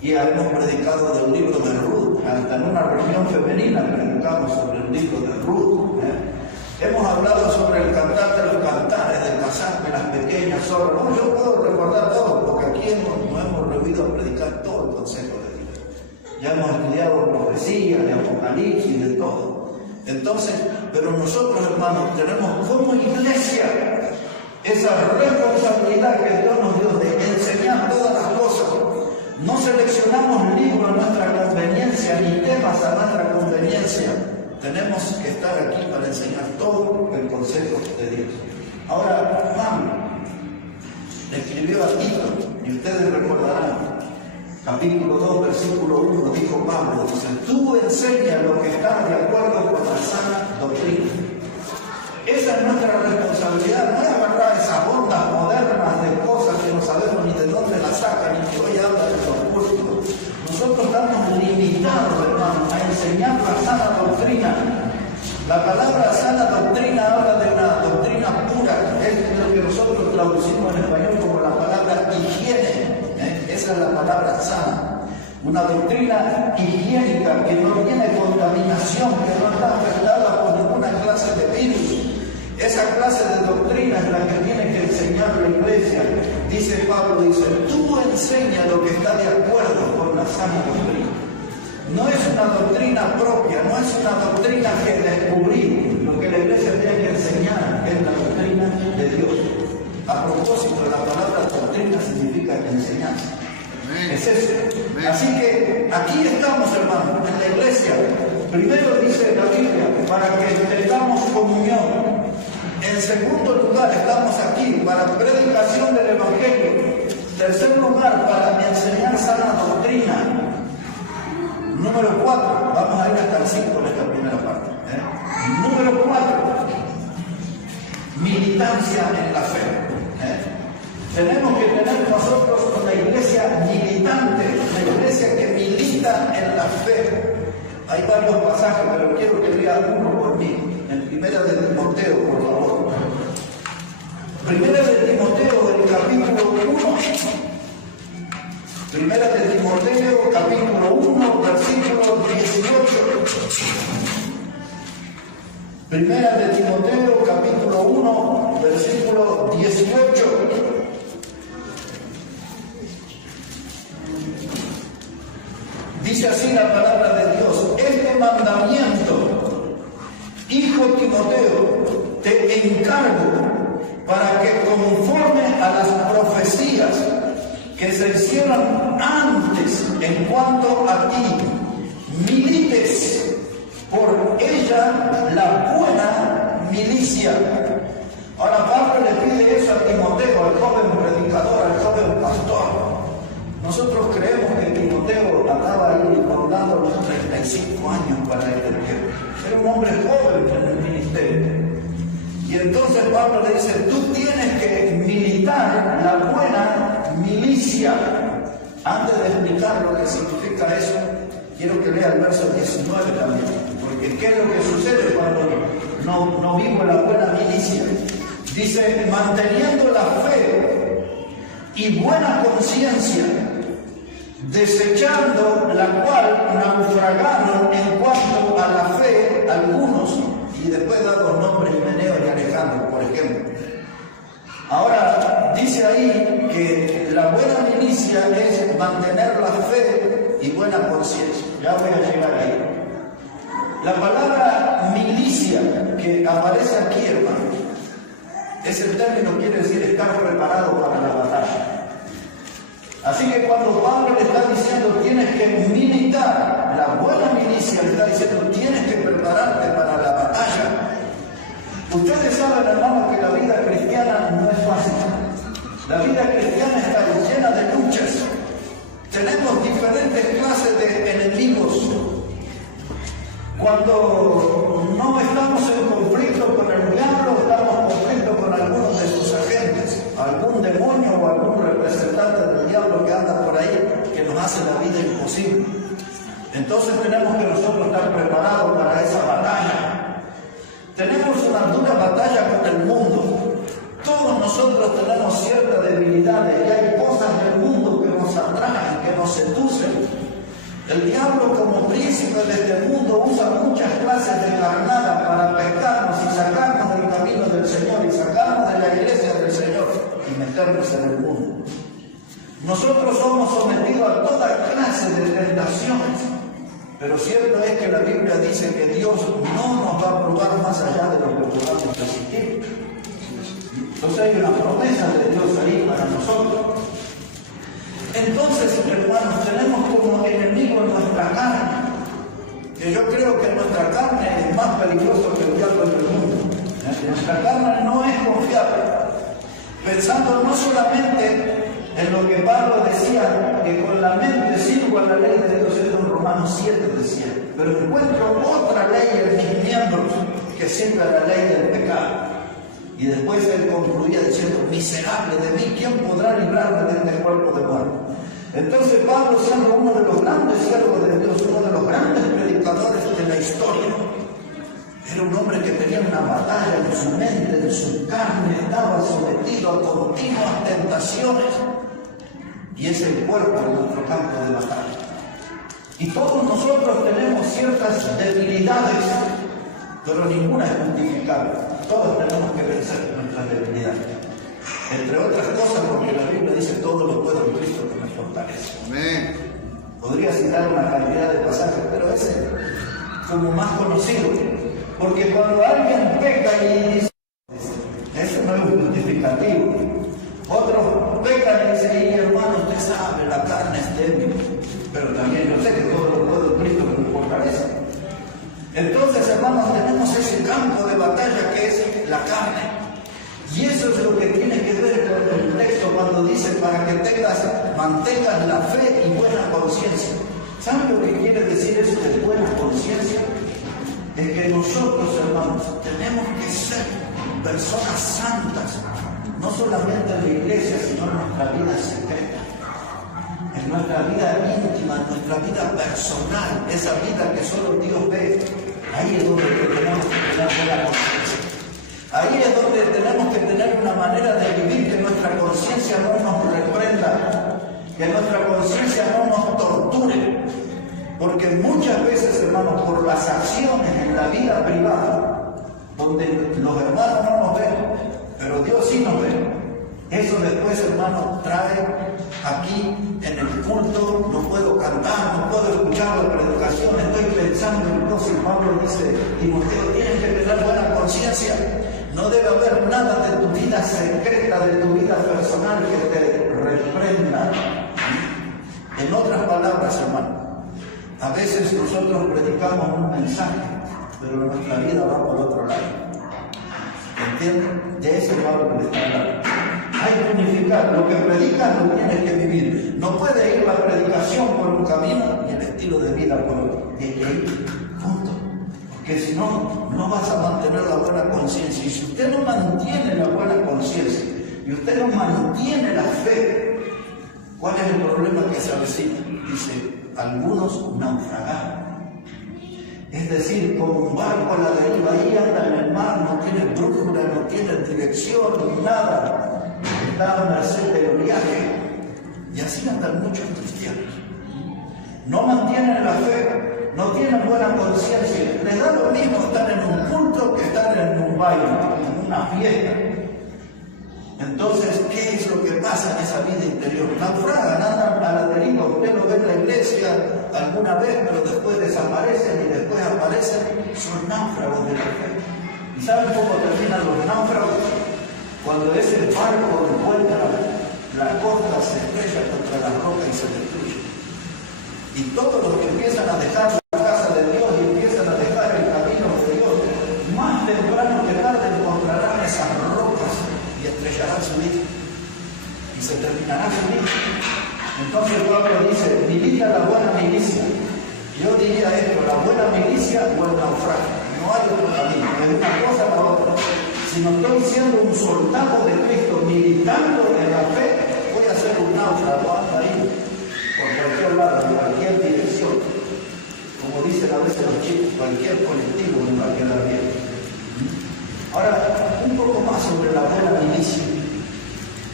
Y hemos predicado del libro de Ruth, hasta en una reunión femenina predicamos sobre el libro de Ruth. Hemos hablado sobre el cantar de los cantares, del casarme, las pequeñas zorras. No, yo puedo recordar todo, porque aquí nos hemos reunido a predicar todo el consejo de Dios. Ya hemos estudiado profecía, de Apocalipsis, de todo. Entonces, pero nosotros, hermanos, tenemos como iglesia esa responsabilidad que Dios nos dio de enseñar todas las cosas. No seleccionamos libros a nuestra conveniencia, ni temas a nuestra conveniencia. Tenemos que estar aquí para enseñar todo el consejo de Dios. Ahora, Pablo le escribió a Tito, y ustedes recordarán, capítulo 2, versículo 1, dijo Pablo, dice, tú enseñas lo que está de acuerdo con la sana doctrina. Esa es nuestra responsabilidad, no es agarrar esas ondas modernas de cosas que no sabemos ni de dónde las sacan, ni que hoy hablan de los púlpitos. Nosotros estamos limitados, hermanos, a enseñar la sana doctrina. La palabra sana doctrina habla de una doctrina pura, es lo que nosotros traducimos en español como la palabra higiene. Esa es la palabra sana. Una doctrina higiénica que no tiene contaminación, que no está afectada por ninguna clase de virus. Esa clase de doctrina es la que tiene que enseñar la iglesia. Dice Pablo, dice, tú enseñas lo que está de acuerdo con la sana doctrina. No es una doctrina propia, no es una doctrina que descubrí. Lo que la iglesia tiene que enseñar es la doctrina de Dios. A propósito, la palabra doctrina significa enseñanza. Es eso. Así que aquí estamos, hermanos, en la iglesia. Primero dice la Biblia, para que tengamos comunión. En segundo lugar, estamos aquí para predicación del Evangelio. Tercer lugar, para enseñar sana doctrina. Número 4, vamos a ir hasta el 5 en esta primera parte. Número 4, militancia en la fe. Tenemos que tener nosotros una iglesia militante, una iglesia que milita en la fe. Hay varios pasajes, pero quiero que lea uno por mí. En Primera de Timoteo, por favor. Primera de Timoteo, el capítulo 1. Primera de Timoteo, capítulo 1, versículo 18. Primera de Timoteo, capítulo 1, versículo 18. Dice así la palabra de Dios, este mandamiento, hijo Timoteo, te encargo para que conforme a las profecías que se hicieron antes en cuanto a ti, milites por ella la buena milicia. Ahora Pablo le pide eso a Timoteo, al joven predicador, al joven pastor. Nosotros creemos que Timoteo andaba ahí rondando los 35 años para este tiempo. Era un hombre joven en el ministerio. Y entonces Pablo le dice, tú tienes que militar la buena milicia. Antes de explicar lo que significa eso, quiero que lea el verso 19 también. Porque ¿qué es lo que sucede cuando no vivo la buena milicia? Dice, manteniendo la fe y buena conciencia, desechando la cual naufragaron en cuanto a la fe algunos, y después da los nombres Himeneo y Alejandro, por ejemplo. Ahora, dice ahí que la buena milicia es mantener la fe y buena conciencia. Ya voy a llegar ahí. La palabra milicia que aparece aquí, hermano, ese término quiere decir estar preparado para la batalla. Así que cuando Pablo le está diciendo tienes que militar, la buena milicia le está diciendo tienes que prepararte para la batalla. Ustedes saben, hermanos, que la vida cristiana no es fácil. La vida cristiana está llena de luchas. Tenemos diferentes clases de enemigos. Cuando no estamos en conflicto con el diablo, estamos en conflicto con algunos de sus agentes, algún demonio o algún representante del diablo que anda por ahí, que nos hace la vida imposible. Entonces tenemos que nosotros estar preparados para esa batalla. Tenemos una dura batalla con el mundo. Todos nosotros tenemos ciertas debilidades y hay cosas del mundo que nos atraen, que nos seducen. El diablo, como príncipe de este mundo, usa muchas clases de carnada para pescarnos y sacarnos del camino del Señor y sacarnos de la iglesia del Señor y meternos en el mundo. Nosotros somos sometidos a toda clase de tentaciones, pero cierto es que la Biblia dice que Dios no nos va a probar más allá de lo que podamos resistir. Entonces hay una promesa de Dios ahí para nosotros. Entonces, hermanos, tenemos como enemigo nuestra carne, que yo creo que nuestra carne es más peligrosa que el diablo del mundo. Nuestra carne no es confiable. Pensando no solamente en lo que Pablo decía, que con la mente sirvo a la ley de Dios, esto en Romanos 7 decía, pero encuentro otra ley en mis miembros que sirve a la ley del pecado. Y después él concluía diciendo, miserable de mí, ¿quién podrá librarme de este cuerpo de muerte? Entonces Pablo, siendo uno de los grandes siervos de Dios, uno de los grandes predicadores de la historia, era un hombre que tenía una batalla en su mente, en su carne, estaba sometido a continuas tentaciones, y es el cuerpo en nuestro campo de batalla. Y todos nosotros tenemos ciertas debilidades, pero ninguna es justificable. Todos tenemos que vencer nuestras debilidades. Entre otras cosas, porque la Biblia dice todo lo puedo en Cristo que me fortalece. Amén. Podría citar una cantidad de pasajes, pero ese es como más conocido. Porque cuando alguien peca y dice, eso no es un justificativo. Otros pecan y dicen, hermano, usted sabe, la carne es débil. Pero también yo sé que todo lo puedo en Cristo que me fortalece. Entonces, hermanos, tenemos ese campo de batalla que es la carne. Y eso es lo que tiene que ver con el texto cuando dice para que mantengas la fe y buena conciencia. ¿Saben lo que quiere decir eso de buena conciencia? Es que nosotros, hermanos, tenemos que ser personas santas, no solamente en la iglesia, sino en nuestra vida secreta, en nuestra vida íntima, en nuestra vida personal, esa vida que solo Dios ve. Ahí es donde tenemos que tener buena conciencia. Ahí es donde tenemos que tener una manera de vivir que nuestra conciencia no nos reprenda, que nuestra conciencia no nos torture. Porque muchas veces, hermanos, por las acciones en la vida privada, donde los hermanos no nos ven, pero Dios sí nos ve, eso después, hermanos, trae aquí en el culto, no puedo cantar, no puedo escuchar la predicación, estoy pensando en cosas. Y Pablo dice, Timoteo, tienes que tener buena conciencia. No debe haber nada de tu vida secreta, de tu vida personal que te reprenda. En otras palabras, hermano, a veces nosotros predicamos un mensaje, pero nuestra vida va por otro lado. ¿Entienden? De eso es lo que le está hablando. Hay que unificar. Lo que predicas lo tienes que vivir. No puede ir la predicación por un camino y el estilo de vida por otro. Tiene que ir juntos. Porque si no, no vas a mantener la buena conciencia. Y si usted no mantiene la buena conciencia y usted no mantiene la fe, ¿cuál es el problema que se avecina? Dice, algunos naufragaron. Es decir, como un barco a la deriva, ahí anda en el mar, no tiene brújula, no tiene dirección, ni nada. Está a merced del oleaje. Y así andan muchos cristianos. No mantienen la fe, no tienen buena conciencia. Les da lo mismo estar en un culto que estar en un baile, en una fiesta. Entonces, ¿qué es lo que pasa en esa vida interior? Naufragan, andan a la deriva. Usted lo ve en la iglesia alguna vez, pero después desaparecen y después aparecen. Son náufragos de la fe. ¿Y saben cómo terminan los náufragos? Cuando ese barco encuentra la costa, se estrella contra la roca y se destruye. Y todos los que empiezan a dejar la casa de Dios y empiezan a dejar el camino de Dios, más temprano que tarde encontrarán esas rocas y estrellarán su vida. Y se terminará su vida. Entonces Pablo dice, milita la buena milicia. Yo diría esto, la buena milicia o el naufragio. No hay otro camino, es una cosa o la otra. Si no estoy siendo un soldado de Cristo militando en la fe, voy a ser un náufrago ahí, por cualquier lado, en cualquier dirección. Como dicen a veces los chicos, cualquier colectivo me va a quedar bien. Ahora, un poco más sobre la buena milicia.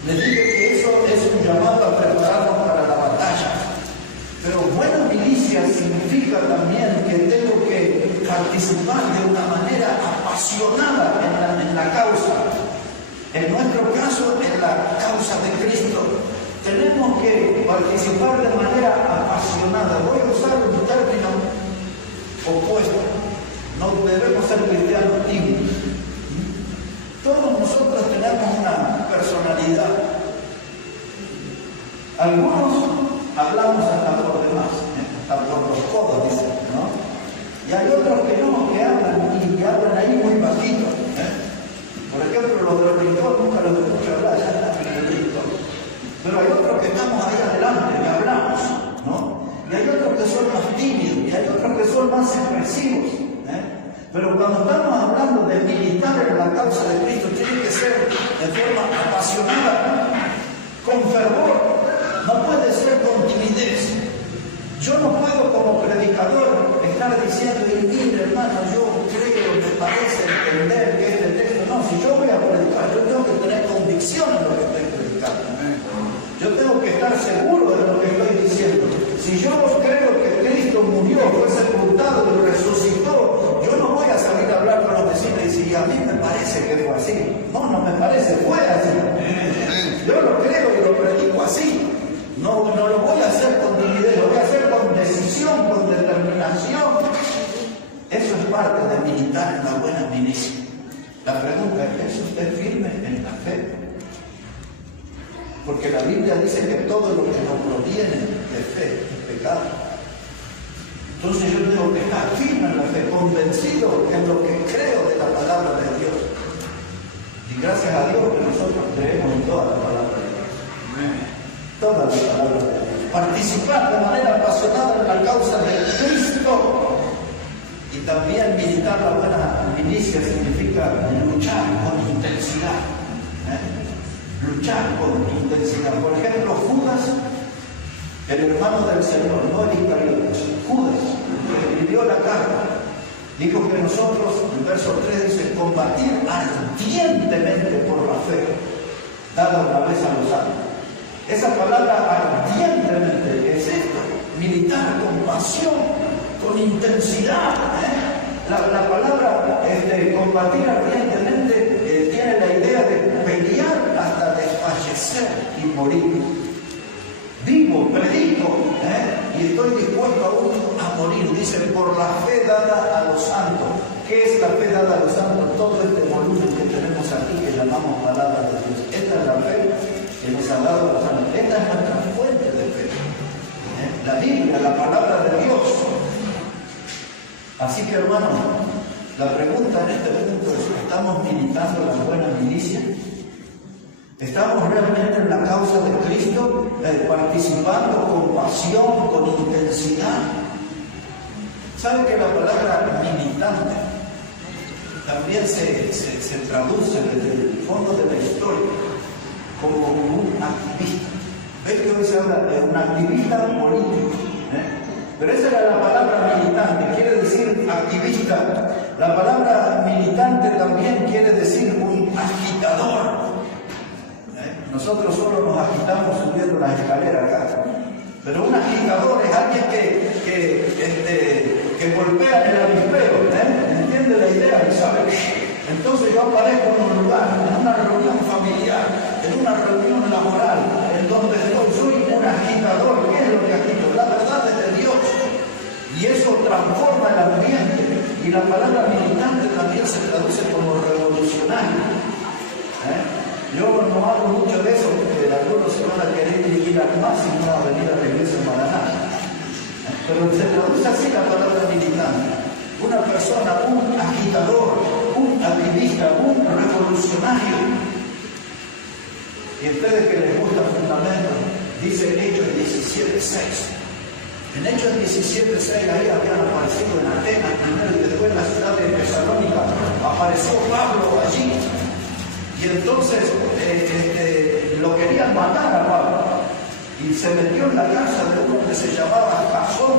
Les dije que eso es un llamado a prepararnos para la batalla. Pero buena milicia significa también que tengo que participar de una manera apasionada en la causa. En nuestro caso, en la causa de Cristo. Tenemos que participar de manera apasionada. Voy a usar un término opuesto. No debemos ser cristianos tímidos. Todos nosotros tenemos una personalidad. Algunos hablamos hasta por demás, hasta por los codos, dicen, ¿no? Y hay otros que no, que hablan y hablan ahí muy bajito. Por ejemplo, los del rincón nunca los escucho hablar, ya están en el rincón. Pero hay otros que estamos ahí adelante y hablamos, ¿no? Y hay otros que son más tímidos, y hay otros que son más expresivos. Pero cuando estamos hablando de militar en la causa de Cristo, tiene que ser de forma apasionada, con fervor. No puede ser con timidez. Yo no puedo como predicador estar diciendo, y mire hermano, yo creo, me parece entender que este texto, no, si yo voy a predicar, yo tengo que tener convicción en lo que estoy predicando. Yo tengo que estar seguro de lo que estoy diciendo. Si yo creo que Cristo murió, fue sepultado y resucitó, yo no voy a salir a hablar con los vecinos y decir, a mí me parece que fue así. No, no me parece, fue así. Yo lo creo y lo predico así. No lo voy a hacer con timidez, lo voy a hacer con decisión, con determinación. Eso es parte de militar en la buena milicia. La pregunta es, ¿es usted firme en la fe? Porque la Biblia dice que todo lo que no proviene de fe es pecado. Entonces yo tengo que estar firme en la fe, convencido en lo que creo de la palabra de Dios. Y gracias a Dios que nosotros creemos en toda la palabra de Dios. Toda la palabra de Dios. Participar de manera apasionada en la causa de Cristo. Y también militar la buena milicia significa luchar con intensidad. Luchar con intensidad. Por ejemplo, Judas, el hermano del Señor, no el Iscariote, Judas, que escribió la carta, dijo que nosotros, en verso 3 dice, combatir ardientemente por la fe, dada una vez a los santos. Esa palabra ardientemente es esto, militar con pasión, con intensidad. La palabra combatir ardientemente tiene la idea de pelear hasta desfallecer y morir. Vivo, predico, y estoy dispuesto aún a morir. Dice, por la fe dada a los santos. ¿Qué es la fe dada a los santos? Todo este volumen que tenemos aquí que llamamos palabra de Dios. Esta es la fe que nos ha dado los santos. Esta es nuestra fuente de fe. La Biblia, la palabra de Dios. Así que, hermanos, la pregunta en este punto es: ¿estamos militando la buena milicia? ¿Estamos realmente en la causa de Cristo, participando con pasión, con intensidad? ¿Sabe que la palabra militante también se traduce desde el fondo de la historia como un activista? ¿Ves que hoy se habla de un activista político? Pero esa era la palabra militante, quiere decir activista. La palabra militante también quiere decir un agitador. Nosotros solo nos agitamos subiendo las escaleras acá. Pero un agitador es alguien que golpea en el avispero, ¿entiende la idea? ¿Sabe? Entonces yo aparezco en un lugar, en una reunión familiar, en una reunión laboral, en donde soy un agitador. ¿Qué es lo que agito? La verdad es de Dios. Y eso transforma el ambiente. Y la palabra militante también se traduce como revolucionario. Yo no hablo mucho de eso porque algunos se van a querer ir al máximo a venir a la iglesia en Maraná. Pero se traduce así la palabra militante. Una persona, un agitador, un activista, un revolucionario. Y a ustedes que les gusta el fundamento, dice Hechos 17:6. En Hechos 17:6 ahí habían aparecido en Atenas primero y después en la ciudad de Tesalónica. Apareció Pablo allí. Y entonces lo querían matar a Pablo. Y se metió en la casa de uno que se llamaba Jasón.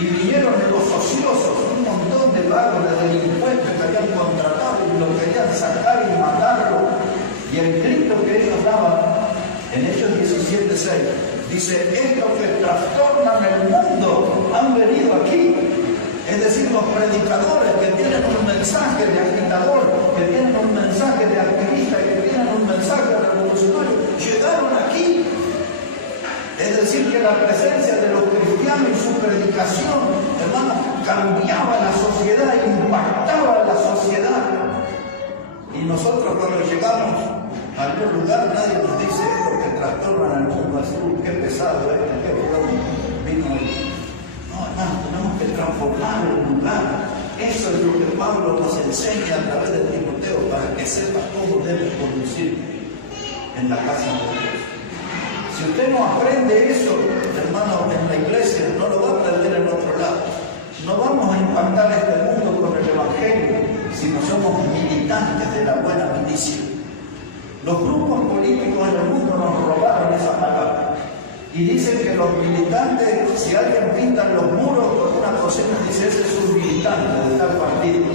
Y vinieron los ociosos, un montón de vagos, de delincuentes que habían contratado y lo querían sacar y matarlo. Y el grito que ellos daban en Hechos 17:6 dice: estos que trastornan el mundo han venido aquí. Es decir, los predicadores que tienen un mensaje de agitador, que tienen un mensaje de activista, que tienen un mensaje revolucionario, llegaron aquí. Es decir, que la presencia de los cristianos y su predicación, hermanos, cambiaba la sociedad, impactaba la sociedad. Y nosotros cuando llegamos a algún lugar, nadie nos dice esto que trastornan al mundo azul, qué pesado es, qué vino hoy. No, hermano, tenemos que transformar el lugar. Eso es lo que Pablo nos enseña a través de Timoteo, para que sepas cómo debes conducir en la casa de Dios. Si usted no aprende eso, hermano, en la iglesia, no lo va a aprender en otro lado. No vamos a impactar este mundo con el Evangelio si no somos militantes de la buena milicia. Los grupos políticos en el mundo nos robaron esa palabra. Y dicen que los militantes, si alguien pinta los muros con una cocina, dice: ese es un militante de tal partido.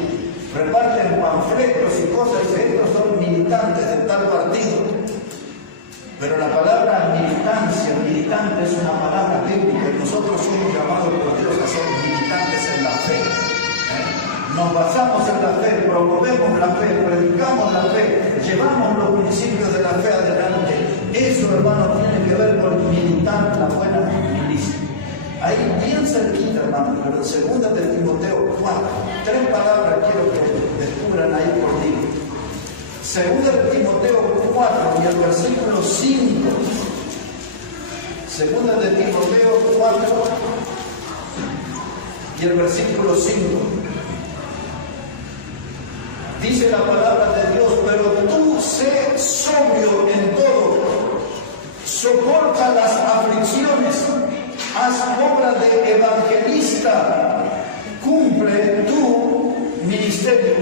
Reparten panfletos y cosas, y estos son militantes de tal partido. Pero la palabra militante es una palabra bíblica y nosotros somos llamados por Dios a ser militantes en la fe. Nos basamos en la fe, promovemos la fe, predicamos la fe, llevamos los principios de la fe adelante. Eso, hermano, tiene que ver con militante, la buena milicia. Ahí bien cerquita, hermano, pero en 2 de Timoteo 4, 3 palabras quiero que descubran ahí por ti. 2 de Timoteo 4 y el versículo 5. 2 de Timoteo 4 y el versículo 5. Dice la palabra de Dios: pero tú sé sobrio en todo, soporta las aflicciones, haz obra de evangelista, cumple tu ministerio.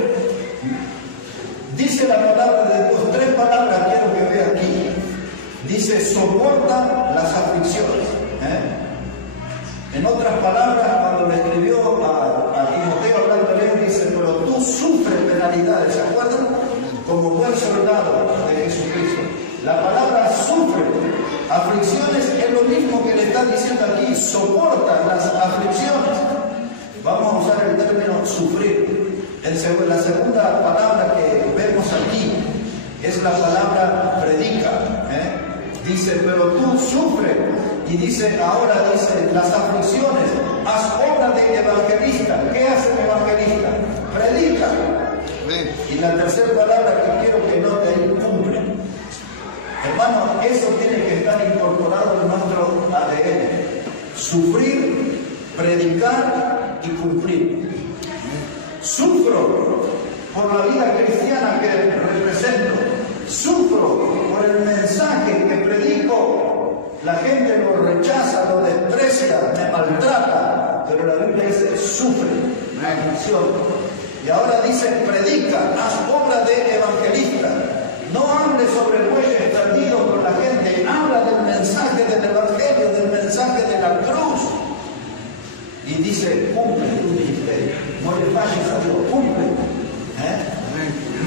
Dice la palabra de Dios, 3 palabras quiero que vea aquí. Dice: soporta las aflicciones. En otras palabras, cuando le escribió a Timoteo hablando de él, dice: pero tú sufres penalidades, ¿se acuerdan? Como buen soldado de Jesucristo. La palabra sufre aflicciones es lo mismo que le está diciendo aquí: soporta las aflicciones. Vamos a usar el término sufrir. La segunda palabra que vemos aquí es la palabra predica. Dice: pero tú sufres. Y dice, ahora dice, las aflicciones, haz obra de evangelista. ¿Qué hace el evangelista? predica. Y la tercera palabra que quiero que note ahí, cumple. Hermano, eso tiene que estar incorporado en nuestro ADN. Sufrir, predicar y cumplir. Sufro por la vida cristiana que represento. Sufro por el mensaje que predico. La gente lo rechaza, lo desprecia, me maltrata. Pero la Biblia dice, sufre, aflicción. Y ahora dice, predica, haz obra de evangelista. No hable sobre el buey extendido con la gente. Habla del mensaje del evangelio, del mensaje de la cruz. Y dice, cumple tu ministerio. No le falles a Dios, cumple.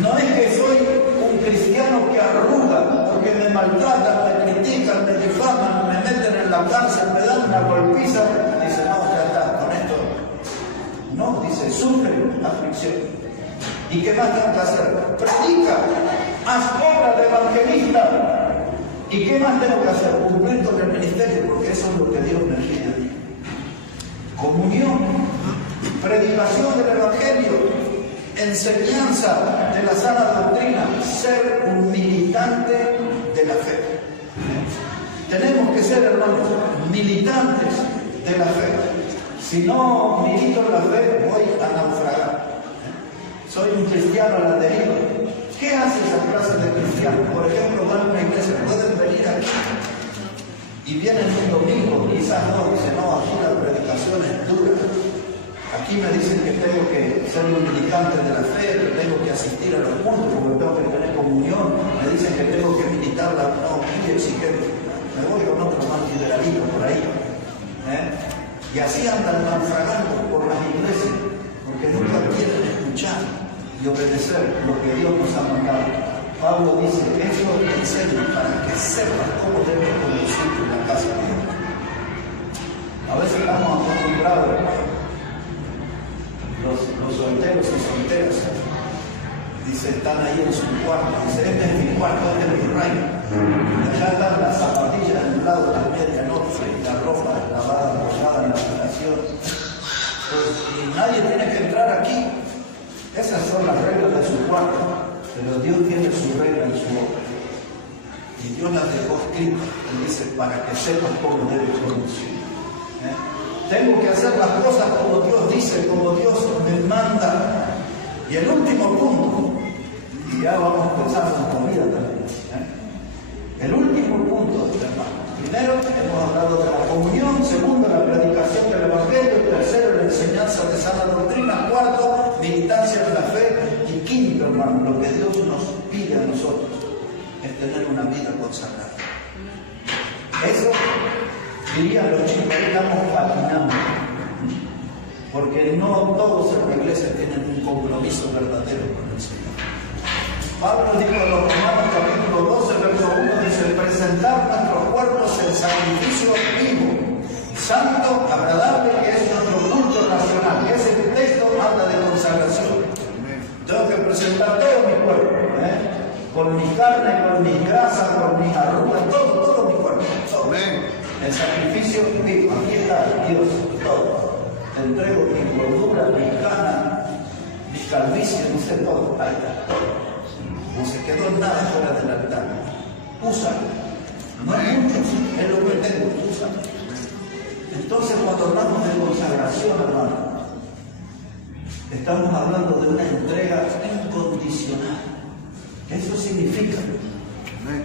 No es que soy un cristiano que arruga, porque me maltratan, me critican, me difaman, me meten en la cárcel, me dan una golpiza. Dice, no, ya está, con esto. No, dice, sufre aflicción. ¿Y qué más tengo que hacer? Predica, haz obra de evangelista. ¿Y qué más tengo que hacer? Cumplir con el ministerio, porque eso es lo que Dios me pide. Comunión, predicación del evangelio, enseñanza de la sana doctrina, ser un militante de la fe. Tenemos que ser, hermanos, militantes de la fe. Si no milito en la fe, voy a naufragar. Soy un cristiano a la deriva. ¿Qué hace esa clase de cristianos? Por ejemplo, van a una iglesia, pueden venir aquí y vienen un domingo, quizás no, dicen, no, aquí la predicación es dura. Aquí me dicen que tengo que ser un militante de la fe, que tengo que asistir a los cultos, porque tengo que tener comunión. Me dicen que tengo que militar la no, muy exigente. Me voy con otro más liberalito por ahí. Y así andan naufragando por las iglesias, porque nunca quieren escuchar y obedecer lo que Dios nos ha mandado. Pablo dice, eso te enseño para que sepas cómo debes conducirte en la casa de Dios. A veces estamos acostumbrados, los solteros y solteras, dice, están ahí en su cuarto, dice, este es mi cuarto, este es mi reino. Y allá están las zapatillas en un lado, la medianoche, y la ropa lavada, apoyada en la habitación. Pues, y nadie tiene que entrar aquí. Esas son las reglas de su cuarto, pero Dios tiene su regla en su obra. Y Dios las dejó escritas. Él dice, para que sepas cómo debes conducir. Tengo que hacer las cosas como Dios dice, como Dios me manda. Y el último punto, y ya vamos pensando en comida también. El último punto, hermano. Primero, hemos hablado de la comunión. Segundo, la predicación del evangelio. Tercero, la enseñanza de sana doctrina. Cuarto, militancia de la fe. Y quinto, hermano, lo que Dios nos pide a nosotros es tener una vida consagrada. Eso, dirían los chicos, ahí estamos patinando. Porque no todos en la iglesia tienen un compromiso verdadero con el Señor. Pablo dijo en los Romanos capítulo 12, verso 1, dice, presentar nuestros cuerpos en sacrificio vivo, santo, agradable, que es nuestro culto nacional. Ese texto habla de consagración. Tengo que presentar todo mi cuerpo, con mi carne, con mi grasa, con mis arrugas, todo mi cuerpo. Todo. El sacrificio vivo, aquí está Dios, todo. Te entrego mi gordura, mi cana, mi calvicie, no sé todo, ahí está, todo. No se quedó nada fuera del altar. Úsalo. No es mucho, es lo que tengo, úsalo. Entonces, cuando hablamos de consagración, hermano, estamos hablando de una entrega incondicional. Eso significa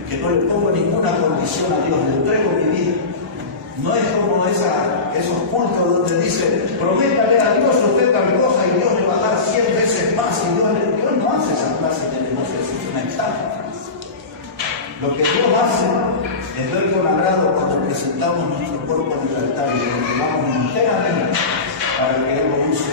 que no le pongo ninguna condición a Dios, le entrego mi vida. No es como esos cultos donde dice, prométale a Dios usted tal cosa y Dios le va a dar 100 veces más. Y Dios no hace esa clase de negocios, es una estafa. Lo que Dios hace es ver con agrado cuando presentamos nuestro cuerpo en el altar y lo entregamos enteramente para que Él lo use.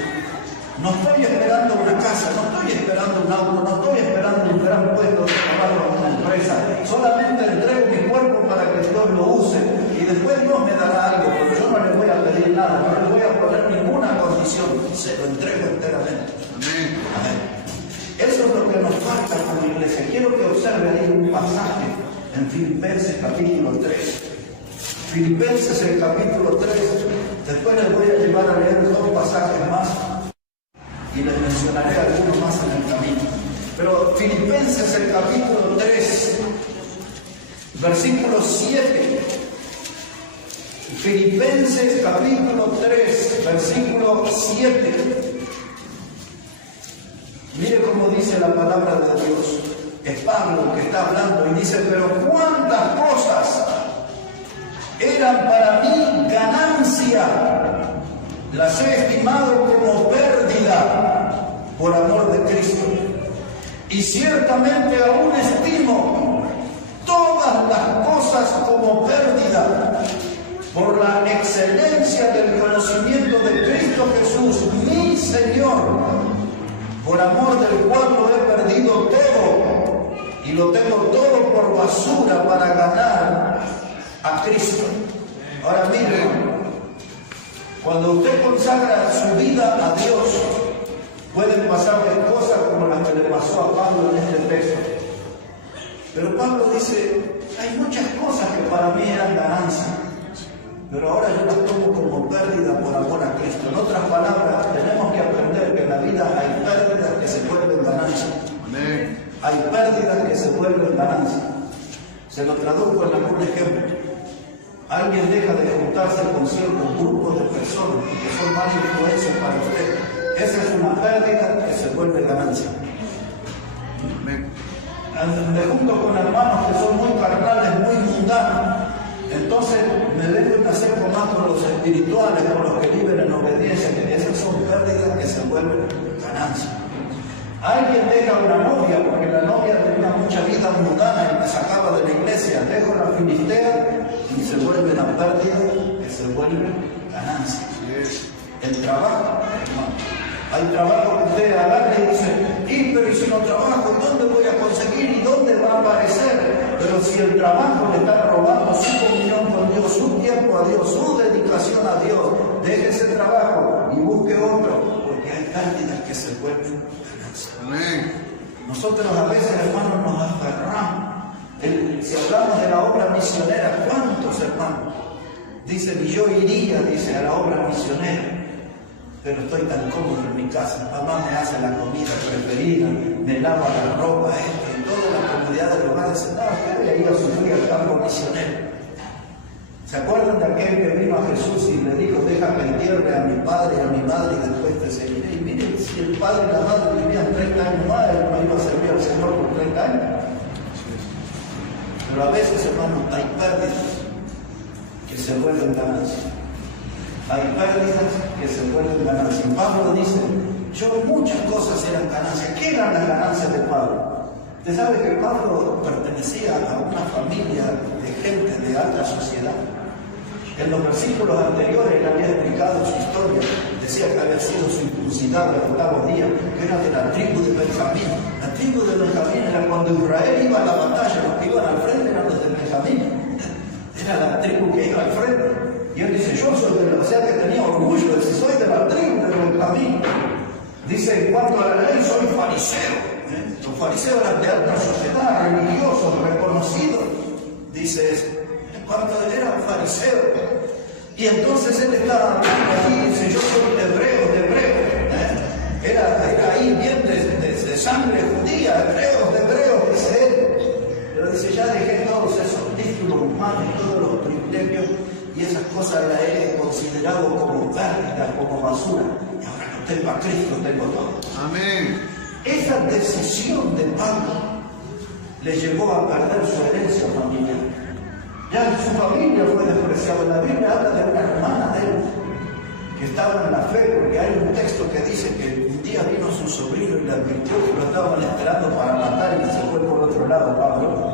No estoy esperando una casa, no estoy esperando un auto, no estoy esperando un gran puesto de trabajo en una empresa. Solamente entrego mi cuerpo para que Dios lo use. Y después Dios me dará algo, pero yo no le voy a pedir nada, no le voy a poner ninguna condición. Se lo entrego enteramente. Amén. Eso es lo que nos falta como iglesia. Quiero que observe ahí un pasaje en Filipenses capítulo 3. Filipenses el capítulo 3. Después les voy a llevar a leer 2 pasajes más. Y les mencionaré Filipenses el capítulo 3, versículo 7. Filipenses capítulo 3, versículo 7. Mire cómo dice la palabra de Dios. Es Pablo que está hablando y dice, pero cuántas cosas eran para mí ganancia, las he estimado como pérdida por amor de Cristo. Y ciertamente aún estimo todas las cosas como pérdida por la excelencia del conocimiento de Cristo Jesús, mi Señor, por amor del cual lo he perdido todo y lo tengo todo por basura para ganar a Cristo. Ahora miren, cuando usted consagra su vida a Dios, pueden pasarle cosas como las que le pasó a Pablo en este texto. Pero Pablo dice, hay muchas cosas que para mí eran ganancia, pero ahora yo las tomo como pérdida por amor a Cristo. En otras palabras, tenemos que aprender que en la vida hay pérdidas que se vuelven ganancia. Hay pérdidas que se vuelven ganancia. Se lo traduzco en algún ejemplo. Alguien deja de juntarse con ciertos grupos de personas que son más influencias para usted. Esa es una pérdida que se vuelve ganancia. Me junto con hermanos que son muy carnales, muy mundanos. Entonces me dejo de hacer más con los espirituales, con los que viven en obediencia, que esas son pérdidas que se vuelven ganancia. Alguien deja una novia porque la novia tenía mucha vida mundana y me sacaba de la iglesia, dejo la filistea y se vuelve una pérdida que se vuelve ganancia. El trabajo, hermano. Hay trabajo que usted agarra y dice, pero si no trabajo, ¿dónde voy a conseguir y dónde va a aparecer? Pero si el trabajo le está robando su comunión con Dios, su tiempo a Dios, su dedicación a Dios, deje ese trabajo y busque otro, porque hay pérdidas que se vuelven ganancia. Amén. Nosotros a veces, hermanos, nos aferramos. Si hablamos de la obra misionera, ¿cuántos hermanos dicen, y yo iría, dice, a la obra misionera? Pero estoy tan cómodo en mi casa, mamá me hace la comida preferida, me lava la ropa, y toda la comunidad del hogar dice, no, que voy a ir a sufrir al campo misionero. ¿Se acuerdan de aquel que vino a Jesús y le dijo, déjame entierre a mi padre y a mi madre y después te seguiré? Y miren, si el padre y la madre vivían 30 años más, él no iba a servir al Señor por 30 años. Pero a veces, hermanos, hay pérdidas que se vuelven ganancias. Hay pérdidas que se vuelven ganancias. Pablo dice, muchas cosas eran ganancias. ¿Qué eran las ganancias de Pablo? Usted sabe que Pablo pertenecía a una familia de gente de alta sociedad. En los versículos anteriores él había explicado su historia. Decía que había sido circuncidado el 8º día, que era de la tribu de Benjamín. La tribu de Benjamín era cuando Israel iba a la batalla, los que iban al frente eran los de Benjamín. Era la tribu que iba al frente. Y él dice, yo soy de la, o sea que tenía orgullo, dice, soy de la tribu de Benjamín. Dice, en cuanto a la ley, soy fariseo. Los fariseos eran de alta sociedad, religiosos, reconocidos. Dice, en cuanto era fariseo. Y entonces él estaba allí, dice, yo soy de hebreo. Era ahí bien de sangre judía, hebreos, dice él. Pero dice, ya dejé todos esos títulos humanos, todos los privilegios, y esas cosas las he considerado como pérdida, como basura. Y ahora no tengo a Cristo, tengo todo. Amén. Esa decisión de Pablo le llevó a perder su herencia familiar. Ya su familia fue despreciada. La Biblia habla de una hermana de él que estaba en la fe, porque hay un texto que dice que un día vino su sobrino y le advirtió que lo estaban esperando para matar y que se fue por otro lado, Pablo.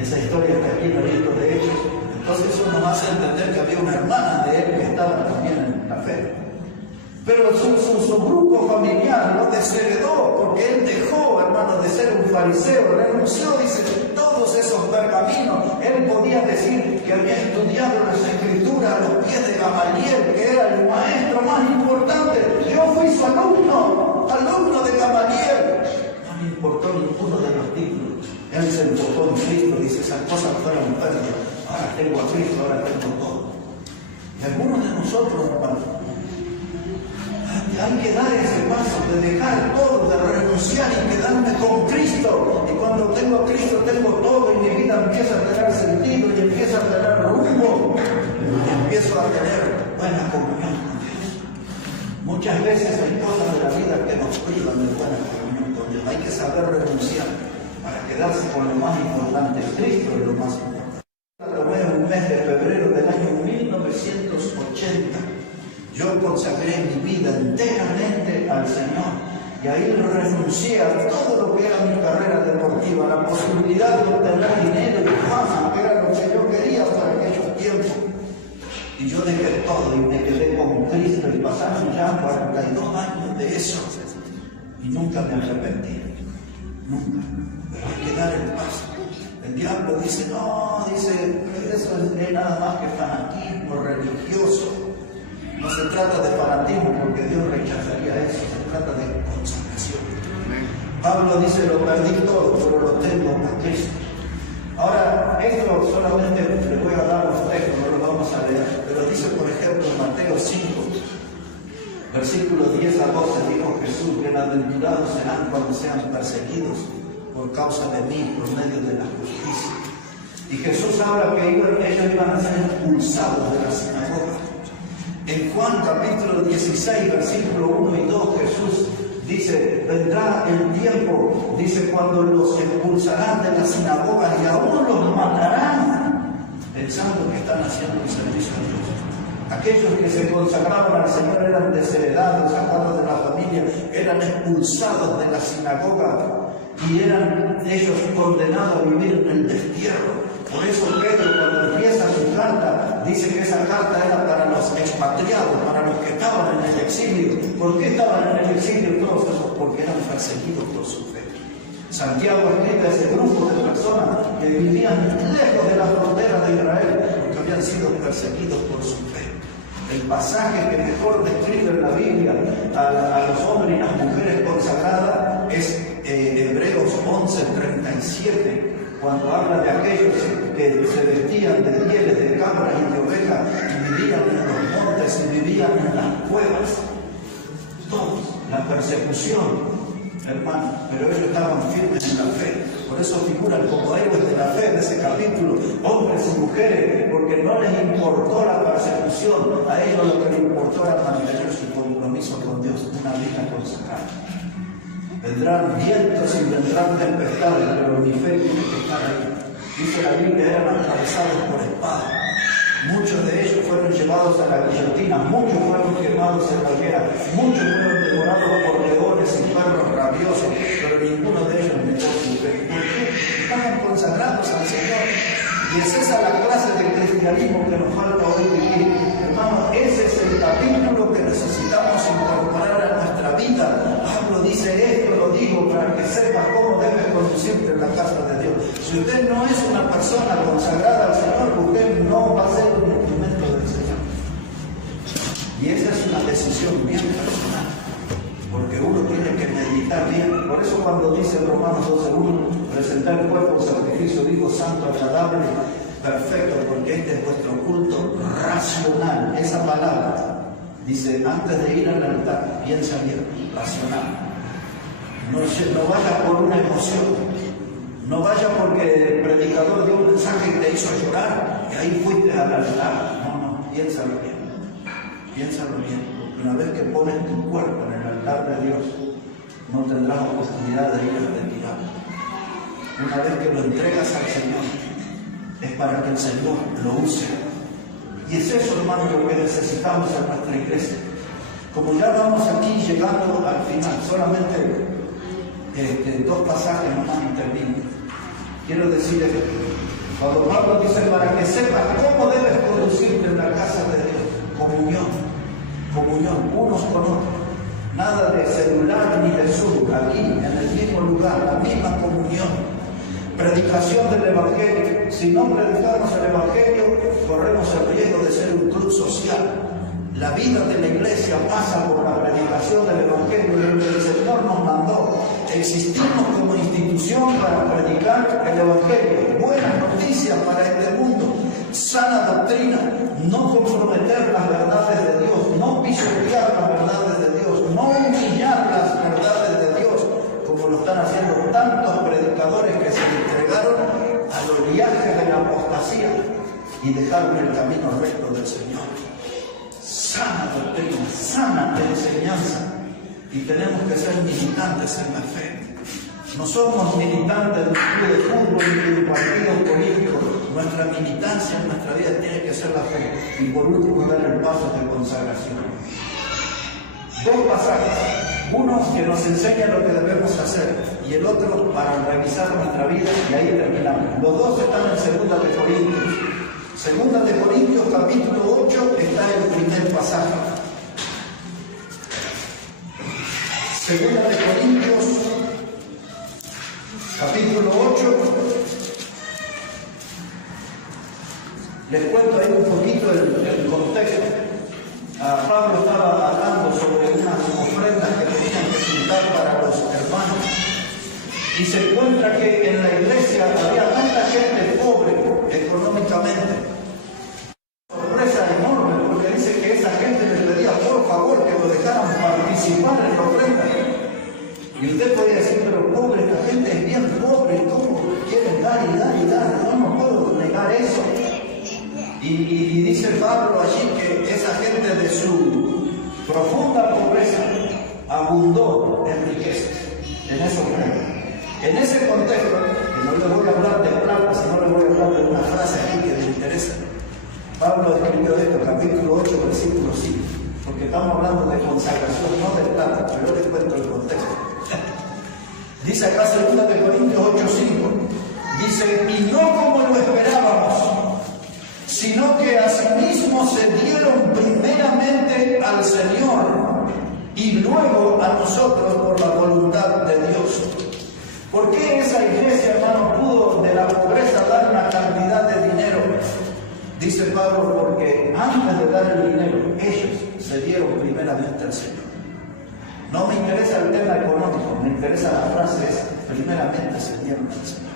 Esa historia está aquí en el libro de Hechos. Entonces eso nos hace entender que había una hermana de él que estaba también en la fe. Pero su grupo familiar lo desheredó porque él dejó, hermanos, de ser un fariseo, renunció, dice, todos esos pergaminos. Él podía decir que había estudiado las escrituras a los pies de Gamaliel, que era el maestro más importante. Yo fui su alumno de Gamaliel. No le importó ninguno de los títulos. Él se enfocó en Cristo, dice, esas cosas fueron pérdidas. Ahora tengo a Cristo, ahora tengo todo. Y algunos de nosotros, hermanos, hay que dar ese paso de dejar todo, de renunciar renunciar y quedarme con Cristo. Y cuando tengo a Cristo tengo todo y mi vida empieza a tener sentido y empieza a tener rumbo. Y empiezo a tener buena comunión con Dios. Muchas veces hay cosas de la vida que nos privan de buena comunión con Dios. Hay que saber renunciar para quedarse con lo más importante. Cristo es lo más importante. Un mes de febrero del año 1980, yo consagré mi vida enteramente al Señor y ahí renuncié a todo lo que era mi carrera deportiva, la posibilidad de obtener dinero y fama, que era lo que yo quería para aquellos tiempos. Y yo dejé todo y me quedé con Cristo y pasaron ya 42 años de eso y nunca me arrepentí, nunca. Pero hay que dar el paso. El diablo dice, no, dice, eso es nada más que fanatismo religioso. No se trata de fanatismo porque Dios rechazaría eso, se trata de consagración. Pablo dice, lo perdí todo, pero lo tengo con Cristo. Ahora, esto solamente les voy a dar los textos, no los vamos a leer, pero dice, por ejemplo, en Mateo 5, versículos 10 a 12, dijo Jesús, bienaventurados serán cuando sean perseguidos por causa de mí, por medio de la justicia. Y Jesús habla que ellos iban a ser expulsados de la sinagoga. En Juan capítulo 16, versículo 1 y 2, Jesús dice, vendrá el tiempo, dice, cuando los expulsarán de la sinagoga y aún los matarán, pensando que están haciendo un servicio a Dios. Aquellos que se consagraban al Señor eran desheredados, sacados de la familia, eran expulsados de la sinagoga y eran ellos condenados a vivir en el destierro. Por eso Pedro, cuando empieza su carta, dice que esa carta era para los expatriados, para los que estaban en el exilio. ¿Por qué estaban en el exilio todos esos? Porque eran perseguidos por su fe. Santiago escribe a ese grupo de personas que vivían lejos de la frontera de Israel, porque habían sido perseguidos por su fe. El pasaje que mejor describe en la Biblia a los hombres y las mujeres consagradas es Hebreos 11:37, cuando habla de aquellos que se vestían de pieles de cabras y de ovejas y vivían en los montes y vivían en las cuevas. Todos, la persecución, hermano, pero ellos estaban firmes en la fe. Por eso figuran como héroes de la fe de ese capítulo, hombres y mujeres, porque no les importó la persecución, a ellos lo que les importó era mantener su compromiso con Dios, una vida consagrada. Vendrán vientos y vendrán tempestades, pero mi fe tiene que estar ahí. Dice la Biblia, eran atravesados por espada. Muchos de ellos fueron llevados a la guillotina, muchos fueron quemados en la hoguera, muchos fueron devorados por leones y perros rabiosos, pero ninguno de ellos negó su fe. ¿Por qué? Estaban consagrados al Señor. Y es esa la clase de cristianismo que nos falta hoy vivir. Hermano, ese es el capítulo que necesitamos incorporar a nuestra vida. Pablo dice esto, lo digo para que sepas cómo debes conducirte en la casa de Dios. Si usted no es una persona consagrada al Señor, usted no va a ser un instrumento del Señor. Y esa es una decisión bien personal, porque uno tiene que meditar bien. Por eso cuando dice Romanos 12:1, presentar el cuerpo sacrificio vivo, santo, agradable, perfecto, porque este es vuestro culto racional. Esa palabra dice, antes de ir al altar, piensa bien, racional. No vaya por una emoción. No vaya porque el predicador dio un mensaje que te hizo llorar y ahí fuiste al altar. No, piénsalo bien. Piénsalo bien. Porque una vez que pones tu cuerpo en el altar de Dios, no tendrás oportunidad de ir a retirarlo. Una vez que lo entregas al Señor, es para que el Señor lo use. Y es eso, hermano, lo que necesitamos en nuestra iglesia. Como ya vamos aquí llegando al final, solamente dos pasajes nomás y termino. Quiero decir esto. Cuando Pablo dice, para que sepas cómo debes conducirte en la casa de Dios, comunión, unos con otros. Nada de celular ni de Zoom, aquí, en el mismo lugar, la misma comunión. Predicación del Evangelio. Si no predicamos el Evangelio, corremos el riesgo de ser un club social. La vida de la iglesia pasa por la predicación del Evangelio, lo que el Señor nos mandó. Existimos como institución para predicar el Evangelio. Buenas noticias para este mundo. Sana doctrina. No comprometer las verdades de Dios. No pisotear las verdades de Dios. No humillar las verdades de Dios. y dejaron el camino recto del Señor. Sana doctrina, sana enseñanza. Y tenemos que ser militantes en la fe. No somos militantes de un club de fútbol ni de un partido político. Nuestra militancia en nuestra vida tiene que ser la fe. Y por último, dar el paso de consagración. Dos pasajes. Uno que nos enseña lo que debemos hacer y el otro para revisar nuestra vida, y ahí terminamos. Los dos están en 2 de Corintios. 2 de Corintios capítulo 8 está el primer pasaje. 2 de Corintios capítulo 8. Les cuento ahí un poquito el contexto. Pablo estaba hablando sobre unas ofrendas que tenían que juntar para los hermanos y se encuentra que en la iglesia había tanta gente pobre económicamente. Sorpresa enorme, porque dice que esa gente les pedía por favor que lo dejaran participar en la ofrenda. Y usted podría decir, pero pobre, esta gente es bien pobre, ¿cómo quieren dar y dar y dar? No puedo negar eso. Y dice Pablo allí que esa gente de su profunda pobreza abundó en riquezas, en esa ofrenda. En ese contexto, que no le voy a hablar de plata, sino le voy a hablar de una frase aquí que me interesa. Pablo escribió esto, capítulo 8, versículo 5, porque estamos hablando de consagración, no de plata, pero yo les cuento el contexto. Dice acá 2 de Corintios 8:5, dice, y no como lo esperábamos, sino que asimismo se dieron primeramente al Señor y luego a nosotros por la voluntad de Dios. ¿Por qué esa iglesia, hermano, pudo de la pobreza dar una cantidad de dinero? Dice Pablo, porque antes de dar el dinero, ellos se dieron primeramente al Señor. No me interesa el tema económico, me interesa la frase esa, primeramente se dieron al Señor.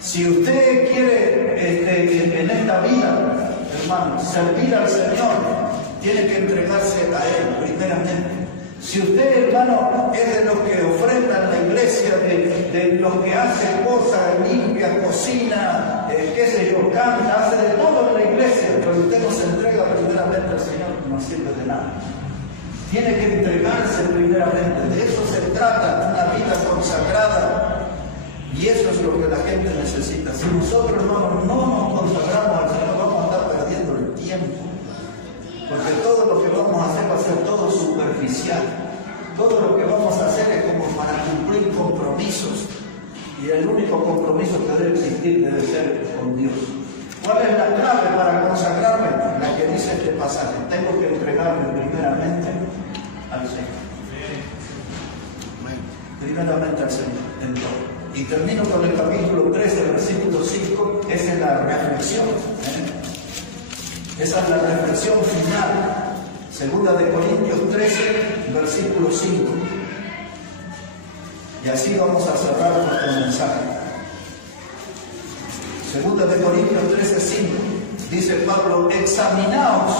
Si usted quiere en esta vida, hermano, servir al Señor, tiene que entregarse a Él primeramente. Si usted, hermano, es de los que ofrendan en la iglesia, de los que hace cosas, limpia, cocina, qué sé yo, canta, hace de todo en la iglesia, pero usted no se entrega primeramente al Señor, no sirve de nada. Tiene que entregarse primeramente, de eso se trata, una vida consagrada. Y eso es lo que la gente necesita. Si nosotros, hermanos, no nos consagramos al Señor, vamos a estar perdiendo el tiempo. Porque todo lo que vamos a hacer va a ser todo superficial. Todo lo que vamos a hacer es como para cumplir compromisos. Y el único compromiso que debe existir debe ser con Dios. ¿Cuál es la clave para consagrarme? La que dice este pasaje. Tengo que entregarme primeramente al Señor. Primeramente al Señor, en todo. Y termino con el capítulo 13, versículo 5, esa es la reflexión. Esa es la reflexión final. 2 de Corintios 13, versículo 5. Y así vamos a cerrar nuestro mensaje. 2 de Corintios 13, 5. Dice Pablo, examinaos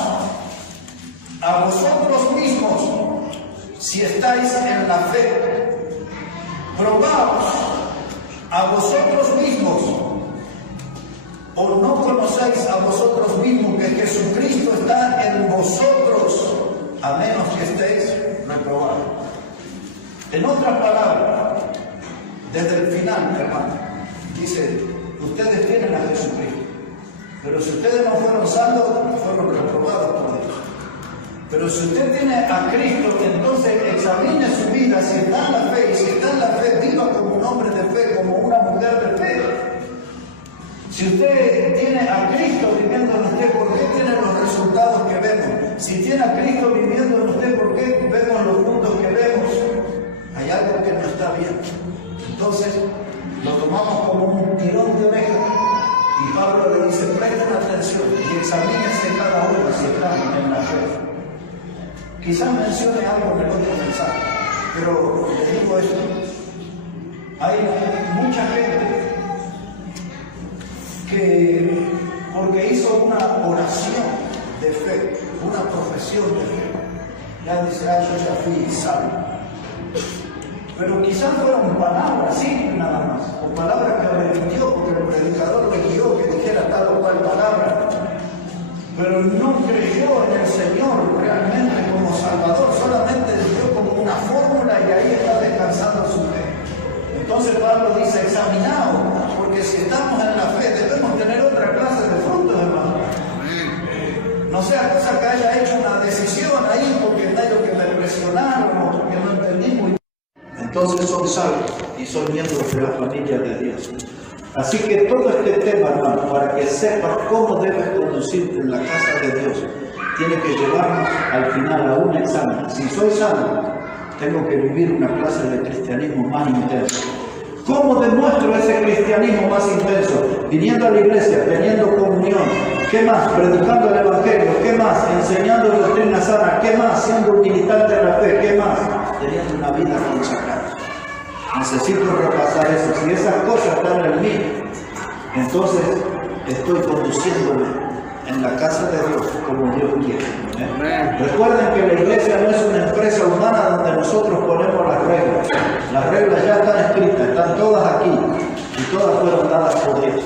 a vosotros mismos si estáis en la fe. Probaos a vosotros mismos, o no conocéis a vosotros mismos que Jesucristo está en vosotros, a menos que estéis reprobados. En otras palabras, desde el final, hermano, dice, ustedes tienen a Jesucristo, pero si ustedes no fueron salvos, fueron reprobados por Dios. Pero si usted tiene a Cristo, entonces examine su vida, si está en la fe, y si está en la fe, viva como un hombre de fe, como una mujer de fe. Si usted tiene a Cristo viviendo en usted, ¿por qué tiene los resultados que vemos? Si tiene a Cristo viviendo en usted, ¿por qué vemos los puntos que vemos? Hay algo que no está bien. Entonces, lo tomamos como un tirón de oreja. Y Pablo le dice, presten atención y examínense cada uno si están en la fe. Quizás mencione algo en el otro mensaje, pero les digo esto. Hay mucha gente que, porque hizo una oración de fe, una profesión de fe, ya dice, yo ya fui salvo. pero quizás fueron palabras simples nada más, o palabras que repitió porque el predicador le guió que dijera tal o cual palabra, pero no creyó en el Señor realmente como Salvador, solamente dio como una fórmula y ahí está descansando su fe. Entonces Pablo dice, examinaos, porque si estamos en la fe debemos tener otra clase de frutos, hermano. No sea cosa que haya hecho una decisión ahí porque medio que me presionaron o porque no entendimos. Entonces son salvos y son miembros de la familia de Dios. Así que todo este tema, hermano, para que sepas cómo debes conducirte en la casa de Dios, tiene que llevarnos al final a un examen. Si soy salvo, tengo que vivir una clase de cristianismo más intenso. ¿Cómo demuestro ese cristianismo más intenso? Viniendo a la iglesia, teniendo comunión. ¿Qué más? Predicando el Evangelio. ¿Qué más? Enseñando doctrina sana. ¿Qué más? Siendo un militante de la fe. ¿Qué más? Teniendo una vida consagrada. Necesito repasar eso. Si esas cosas están en mí, entonces estoy conduciéndome en la casa de Dios como Dios quiere. Recuerden que la iglesia no es una empresa humana donde nosotros ponemos las reglas. Las reglas ya están escritas, están todas aquí y todas fueron dadas por Dios.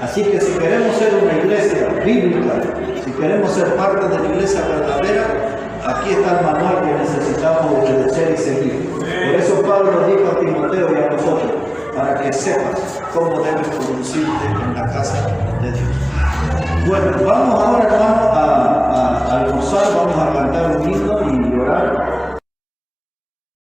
Así que si queremos ser una iglesia bíblica, si queremos ser parte de la iglesia verdadera, aquí está el manual que necesitamos obedecer y seguir. Por eso Pablo dijo a Timoteo y a nosotros, para que sepas cómo debes conducirte en la casa de Dios. Bueno,